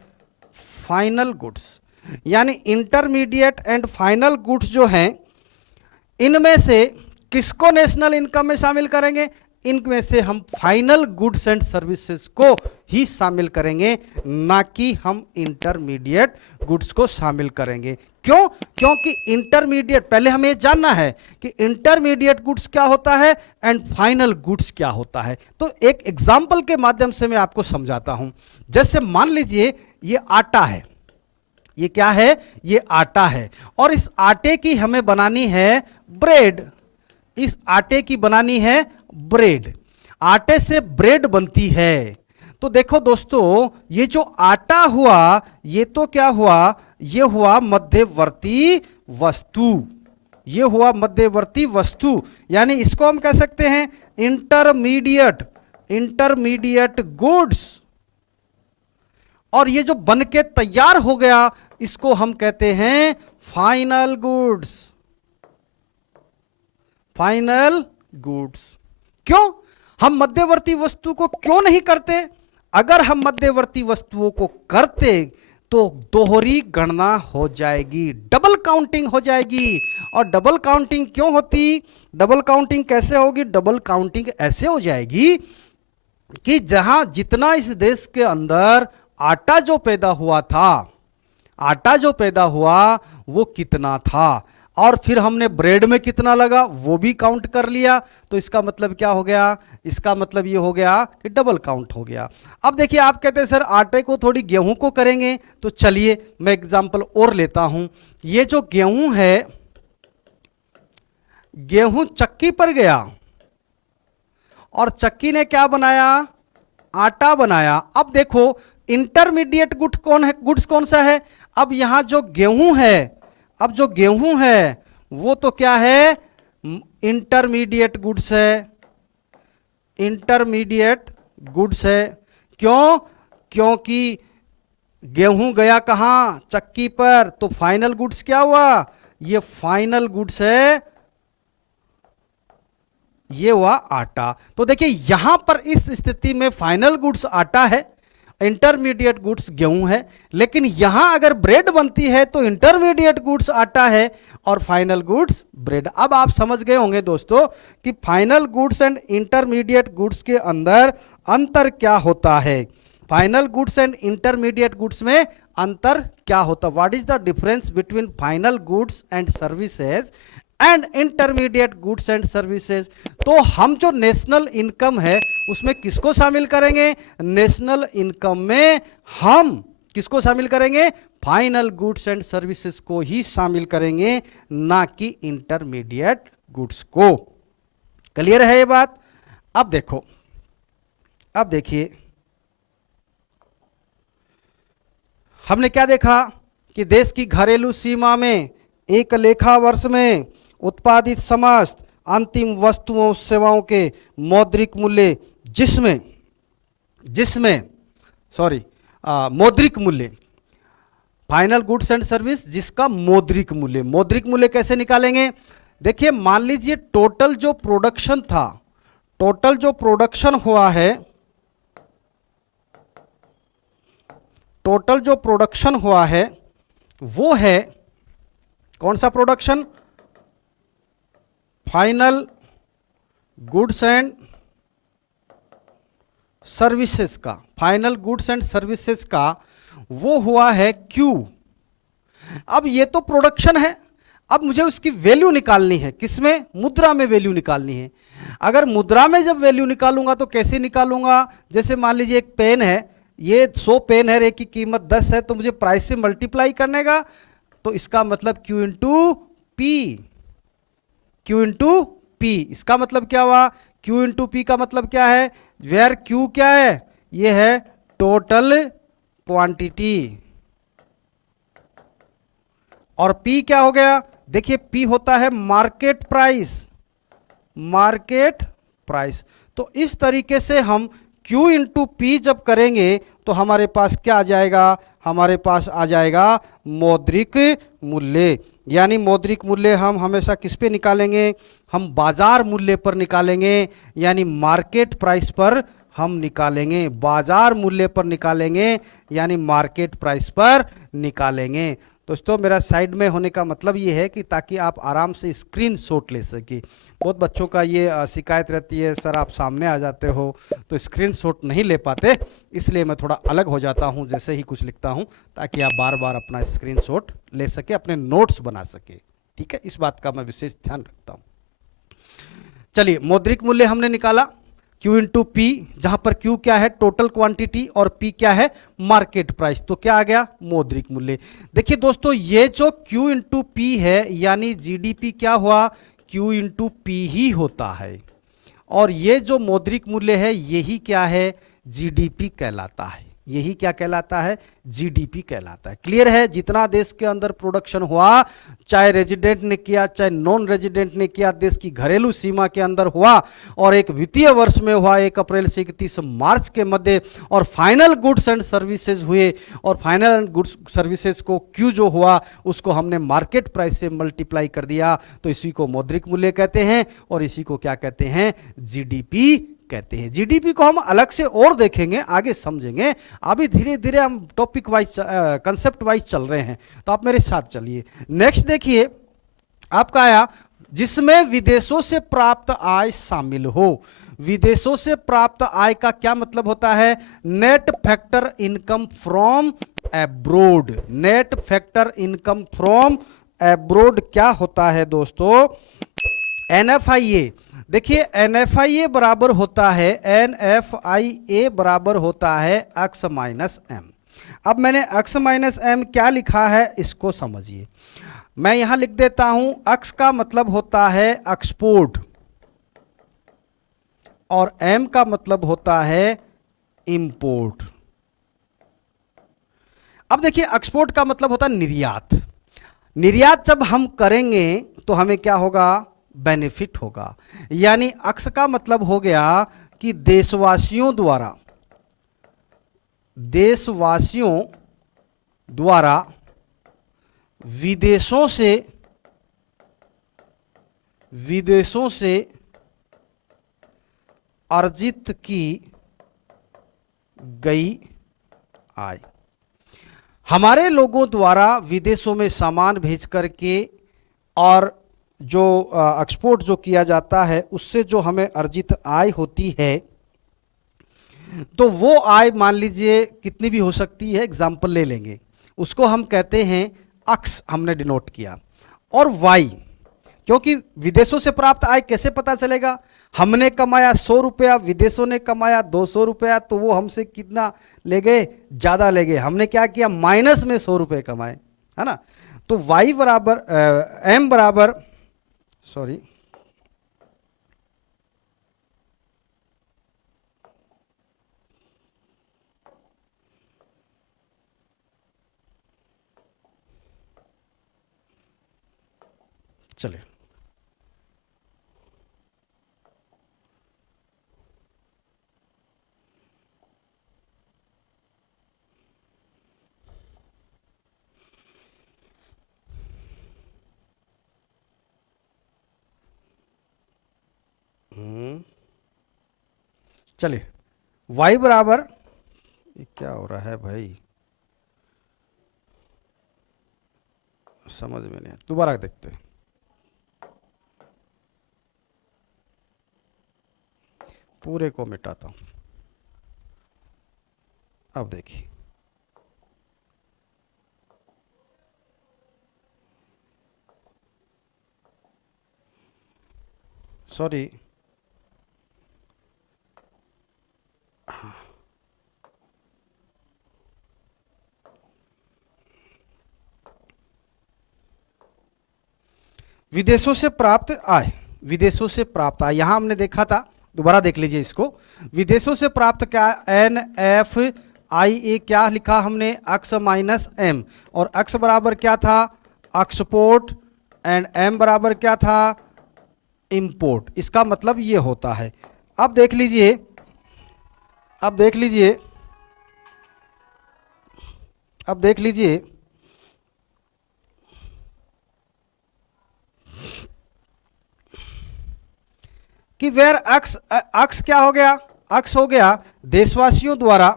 फाइनल गुड्स। यानी इंटरमीडिएट एंड फाइनल गुड्स जो हैं, इनमें से किसको नेशनल इनकम में शामिल करेंगे? इनमें से हम फाइनल गुड्स एंड सर्विसेज को ही शामिल करेंगे, ना कि हम इंटरमीडिएट गुड्स को शामिल करेंगे। क्यों? क्योंकि इंटरमीडिएट, पहले हमें यह जानना है कि इंटरमीडिएट गुड्स क्या होता है एंड फाइनल गुड्स क्या होता है। तो एक एग्जाम्पल के माध्यम से मैं आपको समझाता हूं। जैसे मान लीजिए ये आटा है, ये क्या है? ये आटा है, और इस आटे की हमें बनानी है ब्रेड। इस आटे की बनानी है ब्रेड, आटे से ब्रेड बनती है। तो देखो दोस्तों, ये जो आटा हुआ, ये तो क्या हुआ? ये हुआ मध्यवर्ती वस्तु, ये हुआ मध्यवर्ती वस्तु, यानी इसको हम कह सकते हैं इंटरमीडिएट गुड्स। और ये जो बन के तैयार हो गया, इसको हम कहते हैं फाइनल गुड्स, फाइनल गुड्स। क्यों? हम मध्यवर्ती वस्तु को क्यों नहीं करते? अगर हम मध्यवर्ती वस्तुओं को करते तो दोहरी गणना हो जाएगी, डबल काउंटिंग हो जाएगी। और डबल काउंटिंग क्यों होती? डबल काउंटिंग कैसे होगी? डबल काउंटिंग ऐसे हो जाएगी कि जहां जितना इस देश के अंदर आटा जो पैदा हुआ था, आटा जो पैदा हुआ वो कितना था, और फिर हमने ब्रेड में कितना लगा वो भी काउंट कर लिया। तो इसका मतलब क्या हो गया? इसका मतलब ये हो गया कि डबल काउंट हो गया। अब देखिए, आप कहते हैं सर आटे को थोड़ी गेहूं को करेंगे, तो चलिए मैं एग्जांपल और लेता हूं। ये जो गेहूं है, गेहूं चक्की पर गया और चक्की ने क्या बनाया? आटा बनाया। अब देखो इंटरमीडिएट गुड्स कौन सा है? अब यहां जो गेहूं है, अब जो गेहूं है वो तो क्या है? इंटरमीडिएट गुड्स है, इंटरमीडिएट गुड्स है। क्यों? क्योंकि गेहूं गया कहां? चक्की पर। तो फाइनल गुड्स क्या हुआ? ये फाइनल गुड्स है, ये हुआ आटा। तो देखिए यहां पर इस स्थिति में फाइनल गुड्स आटा है, इंटरमीडिएट गुड्स गेहूं है। लेकिन यहां अगर ब्रेड बनती है तो इंटरमीडिएट गुड्स आटा है और फाइनल गुड्स ब्रेड। अब आप समझ गए होंगे दोस्तों कि final goods and intermediate goods के अंदर अंतर क्या होता है। Final goods and intermediate goods में अंतर क्या होता है? What is the difference between final goods and services and intermediate goods and services. तो हम जो नेशनल इनकम है उसमें किसको शामिल करेंगे? नेशनल इनकम में हम किसको शामिल करेंगे? फाइनल गुड्स एंड सर्विसेज को ही शामिल करेंगे, ना कि इंटरमीडिएट गुड्स को। क्लियर है ये बात? अब देखो, अब देखिए हमने क्या देखा कि देश की घरेलू सीमा में एक लेखा वर्ष में उत्पादित समस्त अंतिम वस्तुओं सेवाओं के मौद्रिक मूल्य मौद्रिक मूल्य, फाइनल गुड्स एंड सर्विस जिसका मौद्रिक मूल्य कैसे निकालेंगे? देखिए मान लीजिए टोटल जो प्रोडक्शन था, टोटल जो प्रोडक्शन हुआ है, टोटल जो प्रोडक्शन हुआ है वो है कौन सा production? Final goods and services का, फाइनल गुड्स एंड सर्विसेज का वो हुआ है Q। अब ये तो प्रोडक्शन है, अब मुझे उसकी वैल्यू निकालनी है, किसमें? मुद्रा में वैल्यू निकालनी है। अगर मुद्रा में जब वैल्यू निकालूंगा तो कैसे निकालूंगा? जैसे मान लीजिए एक पेन है, ये 100 पेन है, एक की कीमत 10 है, तो मुझे प्राइस से मल्टीप्लाई करने का, तो इसका मतलब Q into P, Q into P. इसका मतलब क्या हुआ? Q इंटू पी का मतलब क्या है? वेयर Q क्या है? ये है टोटल क्वांटिटी, और P क्या हो गया? देखिए P होता है मार्केट प्राइस, मार्केट प्राइस। तो इस तरीके से हम Q इंटू पी जब करेंगे तो हमारे पास क्या आ जाएगा? हमारे पास आ जाएगा मौद्रिक मूल्य। यानी मौद्रिक मूल्य हम हमेशा किस पे निकालेंगे? हम बाजार मूल्य पर निकालेंगे, यानी मार्केट प्राइस पर हम निकालेंगे, बाजार मूल्य पर निकालेंगे, यानी मार्केट प्राइस पर निकालेंगे। दोस्तों मेरा साइड में होने का मतलब ये है कि ताकि आप आराम से स्क्रीनशॉट ले सके। बहुत बच्चों का ये शिकायत रहती है, सर आप सामने आ जाते हो तो स्क्रीनशॉट नहीं ले पाते, इसलिए मैं थोड़ा अलग हो जाता हूं जैसे ही कुछ लिखता हूं, ताकि आप बार बार अपना स्क्रीनशॉट ले सके, अपने नोट्स बना सके। ठीक है, इस बात का मैं विशेष ध्यान रखता हूं। चलिए, मौद्रिक मूल्य हमने निकाला Q इंटू पी, जहां पर Q क्या है? टोटल क्वांटिटी, और P क्या है? Market price. तो क्या आ गया? मौद्रिक मूल्य। देखिए दोस्तों, ये जो Q इंटू पी है, यानी जीडीपी क्या हुआ? Q इंटू पी ही होता है, और ये जो मौद्रिक मूल्य है यही क्या है? जीडीपी कहलाता है। यही क्या कहलाता है? जीडीपी कहलाता है। क्लियर है? जितना देश के अंदर प्रोडक्शन हुआ, चाहे रेजिडेंट ने किया चाहे नॉन रेजिडेंट ने किया, देश की घरेलू सीमा के अंदर हुआ, और एक वित्तीय वर्ष में हुआ 1 अप्रैल से 31 मार्च के मध्य, और फाइनल गुड्स एंड सर्विसेज हुए, और फाइनल एंड गुड्स सर्विसेज को क्यू जो हुआ उसको हमने मार्केट प्राइस से मल्टीप्लाई कर दिया, तो इसी को मौद्रिक मूल्य कहते हैं, और इसी को क्या कहते हैं? जीडीपी कहते हैं। जीडीपी को हम अलग से और देखेंगे, आगे समझेंगे। अभी धीरे धीरे हम टॉपिक वाइज, कंसेप्ट वाइज चल रहे हैं, तो आप मेरे साथ चलिए। नेक्स्ट देखिए, आपका आया जिसमें विदेशों से प्राप्त आय शामिल हो। विदेशों से प्राप्त आय का क्या मतलब होता है? Net factor income from abroad. Net factor income from abroad क्या होता है दोस्तों? NFIA। देखिए NFIA बराबर होता है, NFIA बराबर होता है x माइनस एम। अब मैंने x माइनस एम क्या लिखा है इसको समझिए। मैं यहां लिख देता हूं, x का मतलब होता है एक्सपोर्ट, और m का मतलब होता है इंपोर्ट। अब देखिए, एक्सपोर्ट का मतलब होता है निर्यात। निर्यात जब हम करेंगे तो हमें क्या होगा? बेनिफिट होगा। यानी अक्स का मतलब हो गया कि देशवासियों द्वारा, देशवासियों द्वारा विदेशों से, विदेशों से अर्जित की गई आय। हमारे लोगों द्वारा विदेशों में सामान भेज करके, और जो एक्सपोर्ट जो किया जाता है, उससे जो हमें अर्जित आय होती है, तो वो आय मान लीजिए कितनी भी हो सकती है, एग्जाम्पल ले लेंगे, उसको हम कहते हैं अक्स, हमने डिनोट किया। और वाई, क्योंकि विदेशों से प्राप्त आय कैसे पता चलेगा? हमने कमाया 100 रुपया, विदेशों ने कमाया 200 रुपया, तो वो हमसे कितना ले गए? ज़्यादा ले गए। हमने क्या किया? माइनस में 100 रुपये कमाए, है ना? तो वाई बराबर एम बराबर, सॉरी, चलिए, चलिए, y बराबर, ये क्या हो रहा है भाई, समझ में नहीं, दोबारा देखते हैं। पूरे को मिटाता हूं। अब देखिए, सॉरी, विदेशों से प्राप्त आय, विदेशों से प्राप्त आय यहां हमने देखा था, दोबारा देख लीजिए इसको। विदेशों से प्राप्त क्या, NFIA क्या लिखा हमने, एक्स माइनस एम, और एक्स बराबर क्या था, एक्सपोर्ट, एंड एम बराबर क्या था, इंपोर्ट। इसका मतलब ये होता है। अब देख लीजिए, अब देख लीजिए, अब देख लीजिए कि वेयर अक्स, अक्स क्या हो गया, अक्स हो गया देशवासियों द्वारा,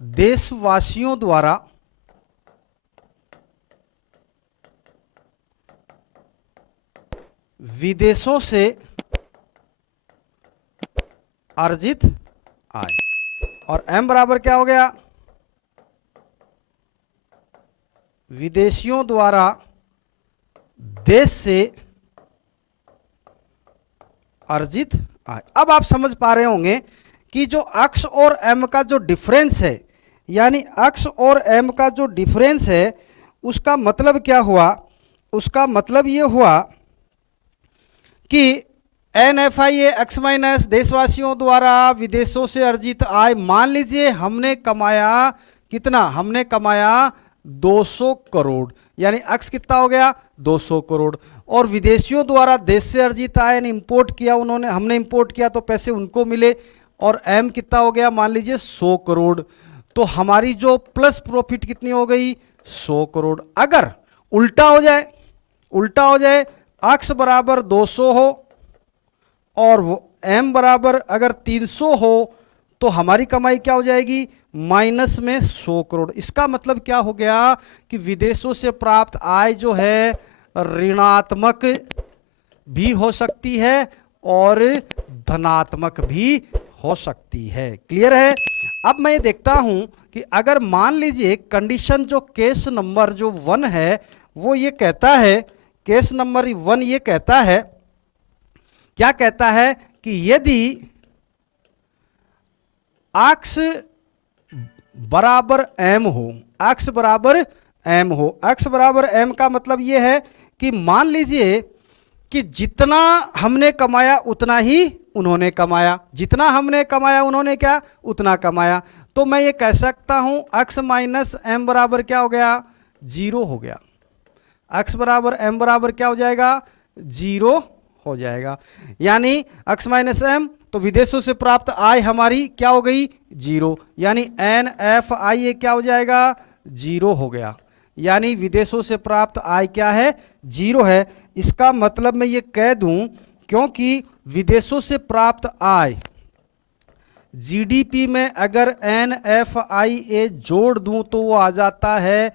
देशवासियों द्वारा विदेशों से अर्जित आय, और एम बराबर क्या हो गया, विदेशियों द्वारा देश से अर्जित आय। अब आप समझ पा रहे होंगे कि जो अक्स और एम का जो डिफरेंस है, यानी अक्स और एम का जो डिफरेंस है, उसका मतलब क्या हुआ, उसका मतलब ये हुआ कि NFIA एक्स माइनस देशवासियों द्वारा विदेशों से अर्जित आय, मान लीजिए हमने कमाया कितना, हमने कमाया 200 करोड़, यानी अक्स कितना हो गया 200 करोड़, और विदेशियों द्वारा देश से अर्जित आय इंपोर्ट किया उन्होंने, हमने इंपोर्ट किया तो पैसे उनको मिले, और एम कितना हो गया, मान लीजिए 100 करोड़। तो हमारी जो प्लस प्रॉफिट कितनी हो गई, 100 करोड़। अगर उल्टा हो जाए, उल्टा हो जाए, अक्स बराबर 200 हो और एम बराबर अगर 300 हो, तो हमारी कमाई क्या हो जाएगी, माइनस में 100 करोड़। इसका मतलब क्या हो गया कि विदेशों से प्राप्त आय जो है ऋणात्मक भी हो सकती है और धनात्मक भी हो सकती है। क्लियर है। अब मैं ये देखता हूं कि अगर मान लीजिए कंडीशन जो केस नंबर जो 1 है वो ये कहता है, केस नंबर 1 ये कहता है, क्या कहता है कि यदि अक्स बराबर एम हो, अक्स बराबर एम हो, अक्स बराबर एम का मतलब ये है कि मान लीजिए कि जितना हमने कमाया उतना ही उन्होंने कमाया, जितना हमने कमाया उन्होंने क्या उतना कमाया। तो मैं ये कह सकता हूं अक्स माइनस एम बराबर क्या हो गया, 0 हो गया। अक्स बराबर एम बराबर क्या हो जाएगा, 0 हो जाएगा। यानी अक्स माइनस एम, तो विदेशों से प्राप्त आय हमारी क्या हो गई, 0, यानी NFIA क्या हो जाएगा, 0 हो गया। यानी विदेशों से प्राप्त आय क्या है, 0 है। इसका मतलब मैं ये कह दूं, क्योंकि विदेशों से प्राप्त आय GDP में अगर NFIA जोड़ दूं तो वो आ जाता है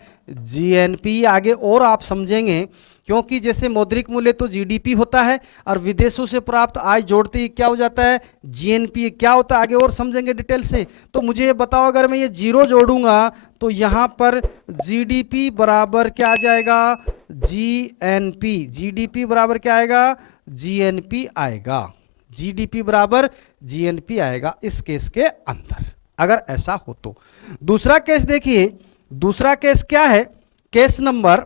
GNP। आगे और आप समझेंगे, क्योंकि जैसे मौद्रिक मूल्य तो GDP होता है और विदेशों से प्राप्त आय जोड़ते ही क्या हो जाता है, GNP। क्या होता है आगे और समझेंगे डिटेल से। तो मुझे ये बताओ, अगर मैं ये 0 जोड़ूंगा तो यहाँ पर GDP बराबर क्या आ जाएगा, GNP। GDP बराबर क्या आएगा, GNP आएगा। GDP बराबर GNP आएगा इस केस के अंदर, अगर ऐसा हो तो। दूसरा केस देखिए, दूसरा केस क्या है, केस नंबर,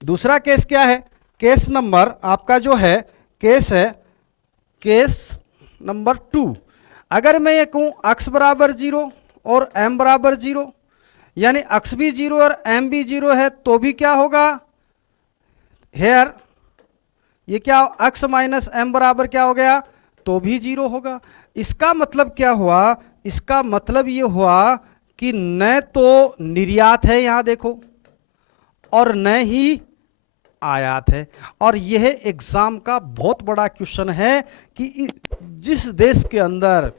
दूसरा केस क्या है, केस नंबर आपका जो है केस है केस नंबर 2। अगर मैं ये कहूं अक्स बराबर 0 और एम बराबर 0, यानी अक्स भी 0 और एम भी 0 है, तो भी क्या होगा, हेयर ये क्या, अक्स माइनस एम बराबर क्या हो गया, तो भी 0 होगा। इसका मतलब क्या हुआ, इसका मतलब ये हुआ कि न तो निर्यात है यहां देखो, और न ही आयात है। और यह एग्जाम का बहुत बड़ा क्वेश्चन है कि जिस देश के अंदर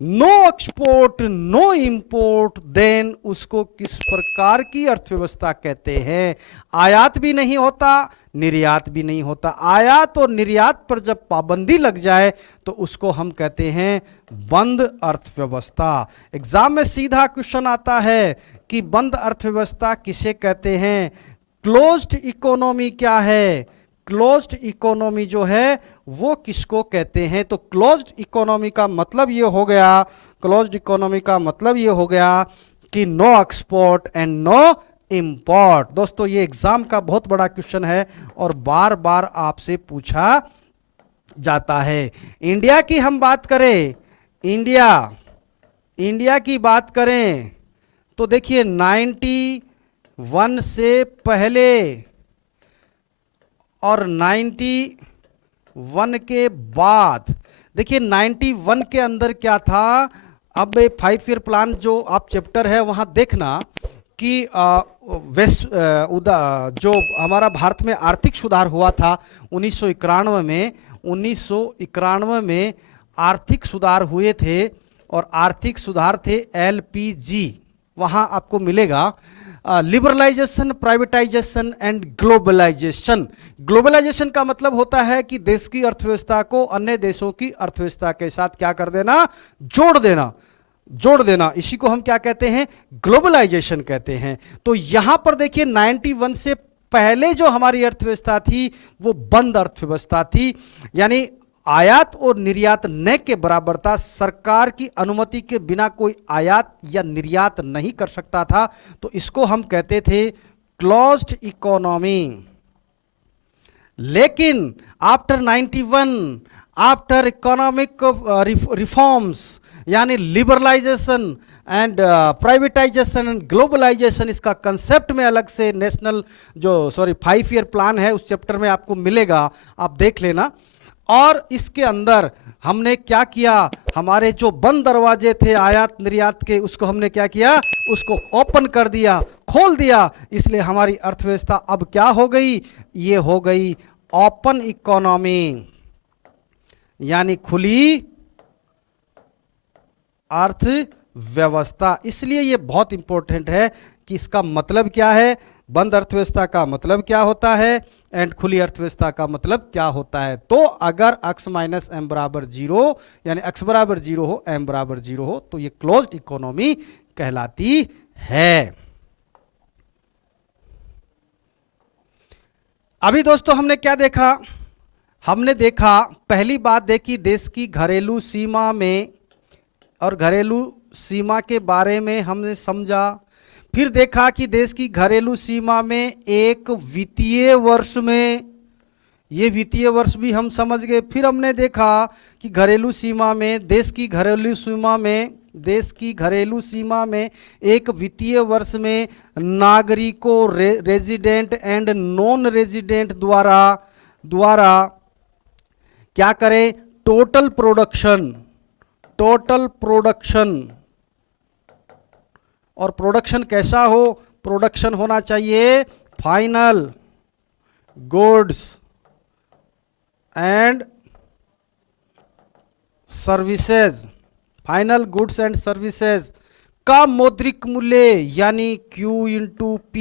no export no import, then उसको किस प्रकार की अर्थव्यवस्था कहते हैं। आयात भी नहीं होता, निर्यात भी नहीं होता। आयात और निर्यात पर जब पाबंदी लग जाए तो उसको हम कहते हैं बंद अर्थव्यवस्था। एग्जाम में सीधा क्वेश्चन आता है कि बंद अर्थव्यवस्था किसे कहते हैं, क्लोज्ड इकोनॉमी क्या है, क्लोज्ड इकोनॉमी जो है वो किसको कहते हैं। तो क्लोज्ड इकोनॉमी का मतलब ये हो गया, क्लोज्ड इकोनॉमी का मतलब ये हो गया कि no export and no import. दोस्तों ये एग्जाम का बहुत बड़ा क्वेश्चन है और बार बार आपसे पूछा जाता है। इंडिया की हम बात करें, इंडिया की बात करें तो देखिए 91 से पहले और 91 के बाद, देखिए 91 के अंदर क्या था। अब 5 ईयर प्लान जो आप चैप्टर है वहां देखना कि जो हमारा भारत में आर्थिक सुधार हुआ था 1991 में, 1991 में आर्थिक सुधार हुए थे और आर्थिक सुधार थे एलपीजी। वहाँ आपको मिलेगा liberalisation, privatisation and globalisation. Globalisation का मतलब होता है कि देश की अर्थव्यवस्था को अन्य देशों की अर्थव्यवस्था के साथ क्या कर देना, जोड़ देना। इसी को हम क्या कहते हैं, ग्लोबलाइजेशन कहते हैं। तो यहां पर देखिए 91 से पहले जो हमारी अर्थव्यवस्था थी वो बंद अर्थव्यवस्था थी, यानी आयात और निर्यात न के बराबर था। सरकार की अनुमति के बिना कोई आयात या निर्यात नहीं कर सकता था। तो इसको हम कहते थे क्लोज्ड इकोनॉमी। लेकिन आफ्टर 91, आफ्टर इकोनॉमिक रिफॉर्म्स यानी liberalisation and privatisation and globalisation, इसका कंसेप्ट में अलग से नेशनल 5 ईयर प्लान है उस चैप्टर में आपको मिलेगा, आप देख लेना। और इसके अंदर हमने क्या किया, हमारे जो बंद दरवाजे थे आयात निर्यात के, उसको हमने क्या किया, उसको ओपन कर दिया, खोल दिया। इसलिए हमारी अर्थव्यवस्था अब क्या हो गई, ये हो गई ओपन इकोनॉमी, यानी खुली अर्थव्यवस्था। इसलिए ये बहुत इंपॉर्टेंट है कि इसका मतलब क्या है, बंद अर्थव्यवस्था का मतलब क्या होता है एंड खुली अर्थव्यवस्था का मतलब क्या होता है। तो अगर x माइनस एम बराबर 0 यानी x बराबर 0 हो, m बराबर 0 हो, तो ये क्लोज्ड इकोनॉमी कहलाती है। अभी दोस्तों हमने क्या देखा, हमने देखा पहली बात देखी देश की घरेलू सीमा में, और घरेलू सीमा के बारे में हमने समझा। फिर देखा कि देश की घरेलू सीमा में एक वित्तीय वर्ष में, ये वित्तीय वर्ष भी हम समझ गए। फिर हमने देखा कि घरेलू सीमा में, देश की घरेलू सीमा में एक वित्तीय वर्ष में नागरिकों, रेजिडेंट एंड नॉन रेजिडेंट द्वारा क्या करें, टोटल प्रोडक्शन। और प्रोडक्शन कैसा हो, प्रोडक्शन होना चाहिए final goods and services, final goods and services का मौद्रिक मूल्य यानी Q इंटू P,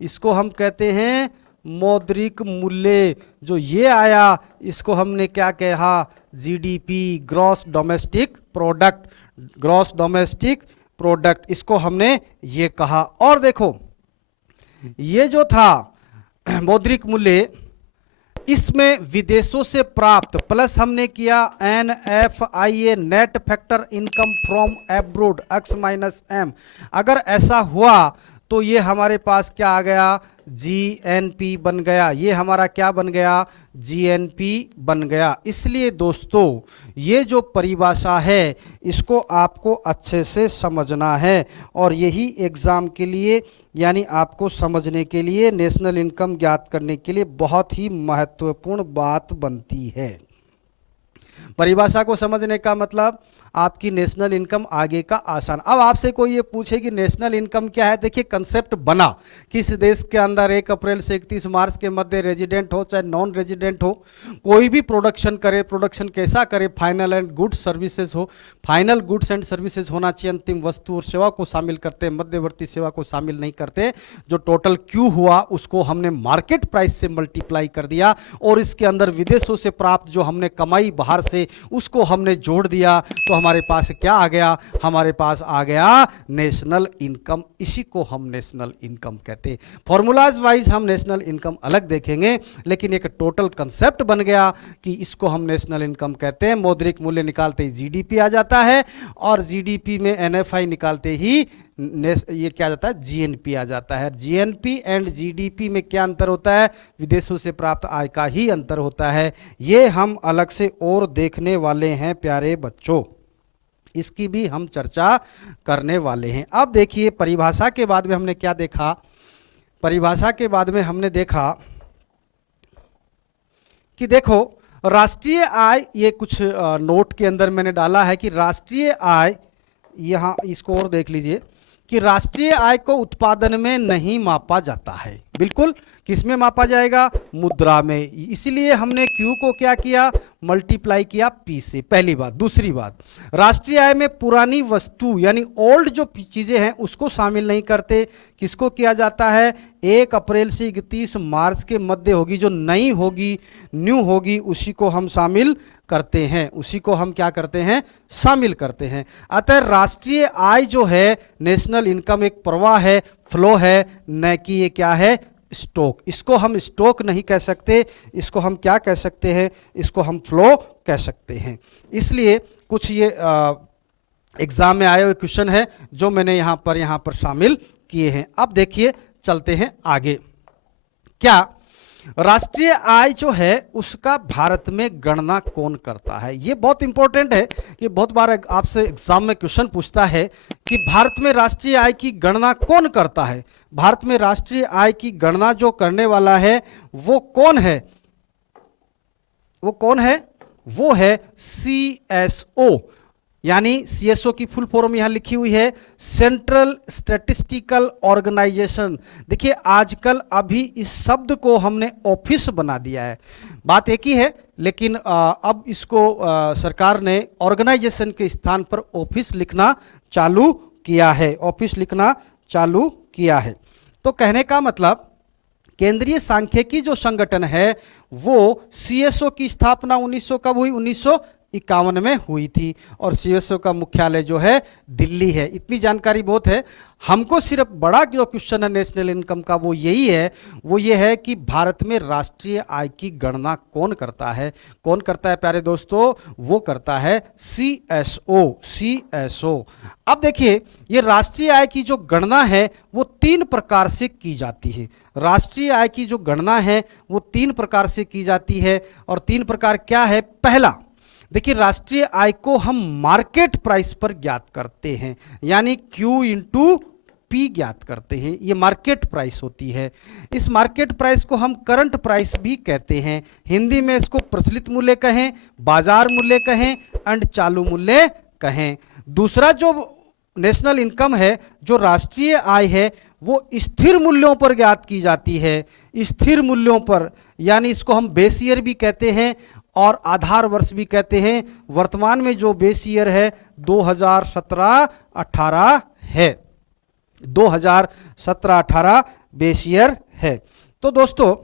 इसको हम कहते हैं मौद्रिक मूल्य। जो ये आया इसको हमने क्या कहा, GDP, ग्रॉस डोमेस्टिक प्रोडक्ट, इसको हमने ये कहा। और देखो ये जो था मौद्रिक मूल्य, इसमें विदेशों से प्राप्त प्लस हमने किया NFIA, net factor income from abroad, x minus M. अगर ऐसा हुआ तो ये हमारे पास क्या आ गया, GNP बन गया। ये हमारा क्या बन गया, GNP बन गया। इसलिए दोस्तों ये जो परिभाषा है इसको आपको अच्छे से समझना है, और यही एग्ज़ाम के लिए यानी आपको समझने के लिए, नेशनल इनकम ज्ञात करने के लिए बहुत ही महत्वपूर्ण बात बनती है। परिभाषा को समझने का मतलब आपकी नेशनल इनकम आगे का आसान। अब आपसे कोई ये पूछे कि नेशनल इनकम क्या है, देखिए कंसेप्ट बना किस देश के अंदर 1 अप्रैल से 31 मार्च के मध्य रेजिडेंट हो चाहे नॉन रेजिडेंट हो, कोई भी प्रोडक्शन करे, प्रोडक्शन कैसा करे, फाइनल एंड गुड्स सर्विसेज हो, फाइनल गुड्स एंड सर्विसेज होना चाहिए, अंतिम वस्तु और सेवा को शामिल करते, मध्यवर्ती सेवा को शामिल नहीं करते। जो टोटल क्यू हुआ उसको हमने मार्केट प्राइस से मल्टीप्लाई कर दिया, और इसके अंदर विदेशों से प्राप्त जो हमने कमाई बाहर से उसको हमने जोड़ दिया, तो हमारे पास क्या आ गया, हमारे पास आ गया नेशनल इनकम। इसी को हम नेशनल इनकम कहते हैं। फॉर्मूलाज वाइज हम नेशनल इनकम अलग देखेंगे, लेकिन एक टोटल कंसेप्ट बन गया कि इसको हम नेशनल इनकम कहते हैं। मौद्रिक मूल्य निकालते ही जीडीपी आ जाता है, और जीडीपी में एनएफआई निकालते ही ये क्या आ जाता है, जीएनपी आ जाता है। जीएनपी एंड जीडीपी में क्या अंतर होता है, विदेशों से प्राप्त आय का ही अंतर होता है। ये हम अलग से और देखने वाले हैं प्यारे बच्चों, इसकी भी हम चर्चा करने वाले हैं। अब देखिए परिभाषा के बाद में हमने क्या देखा, परिभाषा के बाद में हमने देखा कि देखो राष्ट्रीय आय, ये कुछ नोट के अंदर मैंने डाला है कि राष्ट्रीय आय, यहाँ इसको और देख लीजिए कि राष्ट्रीय आय को उत्पादन में नहीं मापा जाता है। बिल्कुल, किसमें मापा जाएगा, मुद्रा में। इसलिए हमने Q को क्या किया, मल्टीप्लाई किया P से, पहली बात। दूसरी बात, राष्ट्रीय आय में पुरानी वस्तु यानी ओल्ड जो चीजें हैं उसको शामिल नहीं करते। किसको किया जाता है, 1 अप्रैल से 31 मार्च के मध्य होगी, जो नई होगी, न्यू होगी, उसी को हम शामिल करते हैं, उसी को हम क्या करते हैं, शामिल करते हैं। अतः राष्ट्रीय आय जो है, नेशनल इनकम एक प्रवाह है, फ्लो है, न कि ये क्या है, स्टॉक। इसको हम स्टॉक नहीं कह सकते, इसको हम क्या कह सकते हैं, इसको हम फ्लो कह सकते हैं। इसलिए कुछ ये एग्जाम में आए हुए क्वेश्चन है जो मैंने यहाँ पर शामिल किए हैं। अब देखिए चलते हैं आगे। क्या राष्ट्रीय आय जो है उसका भारत में गणना कौन करता है, ये बहुत इंपॉर्टेंट है कि बहुत बार आपसे एग्जाम में क्वेश्चन पूछता है कि भारत में राष्ट्रीय आय की गणना कौन करता है। भारत में राष्ट्रीय आय की गणना जो करने वाला है वो कौन है, वो कौन है, वो है CSO, यानी CSO की फुल फॉर्म यहां लिखी हुई है, सेंट्रल स्टैटिस्टिकल ऑर्गेनाइजेशन। देखिए आजकल अभी इस शब्द को हमने ऑफिस बना दिया है, बात एक ही है, लेकिन अब इसको सरकार ने ऑर्गेनाइजेशन के स्थान पर ऑफिस लिखना चालू किया है, ऑफिस लिखना चालू किया है। तो कहने का मतलब केंद्रीय सांख्यिकी जो संगठन है वो CSO की स्थापना 1900 कब हुई, 1951 में हुई थी, और CSO का मुख्यालय जो है दिल्ली है। इतनी जानकारी बहुत है। हमको सिर्फ बड़ा जो क्वेश्चन है नेशनल इनकम का वो यही है, वो ये है कि भारत में राष्ट्रीय आय की गणना कौन करता है। कौन करता है प्यारे दोस्तों, वो करता है CSO। अब देखिए ये राष्ट्रीय आय की जो गणना है वो 3 प्रकार से की जाती है। राष्ट्रीय आय की जो गणना है वो 3 प्रकार से की जाती है, और 3 प्रकार क्या है। पहला, देखिए राष्ट्रीय आय को हम मार्केट प्राइस पर ज्ञात करते हैं, यानी Q इंटू P ज्ञात करते हैं, ये मार्केट प्राइस होती है। इस मार्केट प्राइस को हम करंट प्राइस भी कहते हैं, हिंदी में इसको प्रचलित मूल्य कहें, बाजार मूल्य कहें, एंड चालू मूल्य कहें। दूसरा जो नेशनल इनकम है, जो राष्ट्रीय आय है, वो स्थिर मूल्यों पर ज्ञात की जाती है, स्थिर मूल्यों पर, यानी इसको हम बेस ईयर भी कहते हैं और आधार वर्ष भी कहते हैं। वर्तमान में जो बेस ईयर है 2017-18 है, 2017-18 बेस ईयर है। तो दोस्तों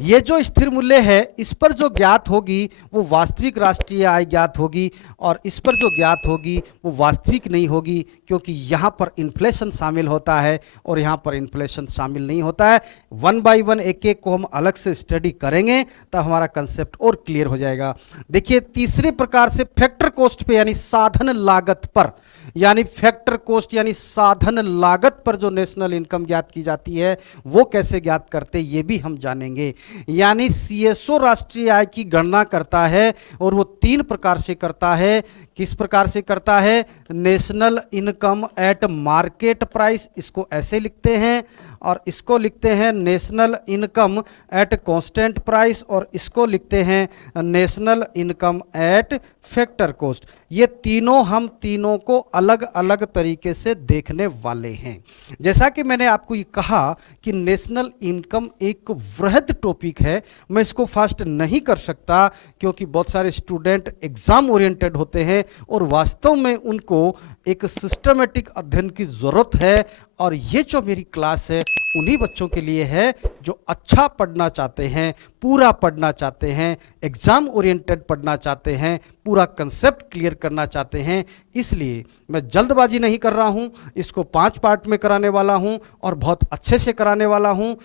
ये जो स्थिर मूल्य है इस पर जो ज्ञात होगी वो वास्तविक राष्ट्रीय आय ज्ञात होगी, और इस पर जो ज्ञात होगी वो वास्तविक नहीं होगी, क्योंकि यहाँ पर इन्फ्लेशन शामिल होता है और यहाँ पर इन्फ्लेशन शामिल नहीं होता है। 1 बाय 1 एक को हम अलग से स्टडी करेंगे तब हमारा कंसेप्ट और क्लियर हो जाएगा। देखिए तीसरे प्रकार से फैक्टर कॉस्ट पे, यानी साधन लागत पर, यानी फैक्टर कॉस्ट यानी साधन लागत पर जो नेशनल इनकम ज्ञात की जाती है वो कैसे ज्ञात करते ये भी हम जानेंगे। यानी CSO राष्ट्रीय आय की गणना करता है, और वो 3 प्रकार से करता है। किस प्रकार से करता है, national income eight market price, इसको ऐसे लिखते हैं, और इसको लिखते हैं national income at constant price, और इसको लिखते हैं national income eight factor cost. ये तीनों हम तीनों को अलग अलग तरीके से देखने वाले हैं। जैसा कि मैंने आपको ये कहा कि नेशनल इनकम एक वृहद टॉपिक है, मैं इसको फास्ट नहीं कर सकता क्योंकि बहुत सारे स्टूडेंट एग्जाम ओरिएंटेड होते हैं और वास्तव में उनको एक सिस्टमेटिक अध्ययन की ज़रूरत है, और ये जो मेरी क्लास है उन्हीं बच्चों के लिए है जो अच्छा पढ़ना चाहते हैं, पूरा पढ़ना चाहते हैं, एग्ज़ाम ओरिएंटेड पढ़ना चाहते हैं, पूरा कंसेप्ट क्लियर करना चाहते हैं। इसलिए मैं जल्दबाजी नहीं कर रहा हूँ, इसको 5 पार्ट में कराने वाला हूँ और बहुत अच्छे से कराने वाला हूँ।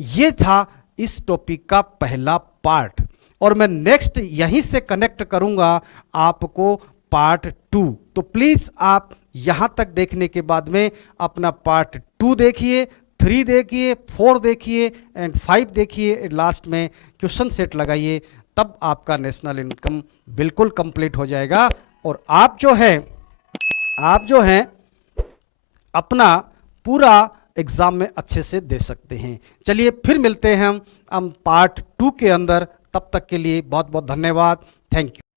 ये था इस टॉपिक का पहला पार्ट और मैं नेक्स्ट यहीं से कनेक्ट करूँगा आपको पार्ट 2। तो प्लीज़ आप यहाँ तक देखने के बाद में अपना पार्ट 2 देखिए, 3 देखिए, 4 देखिए एंड 5 देखिए, लास्ट में क्वेश्चन सेट लगाइए, तब आपका नेशनल इनकम बिल्कुल कंप्लीट हो जाएगा और आप जो हैं अपना पूरा एग्ज़ाम में अच्छे से दे सकते हैं। चलिए फिर मिलते हैं हम पार्ट 2 के अंदर, तब तक के लिए बहुत बहुत धन्यवाद। Thank you.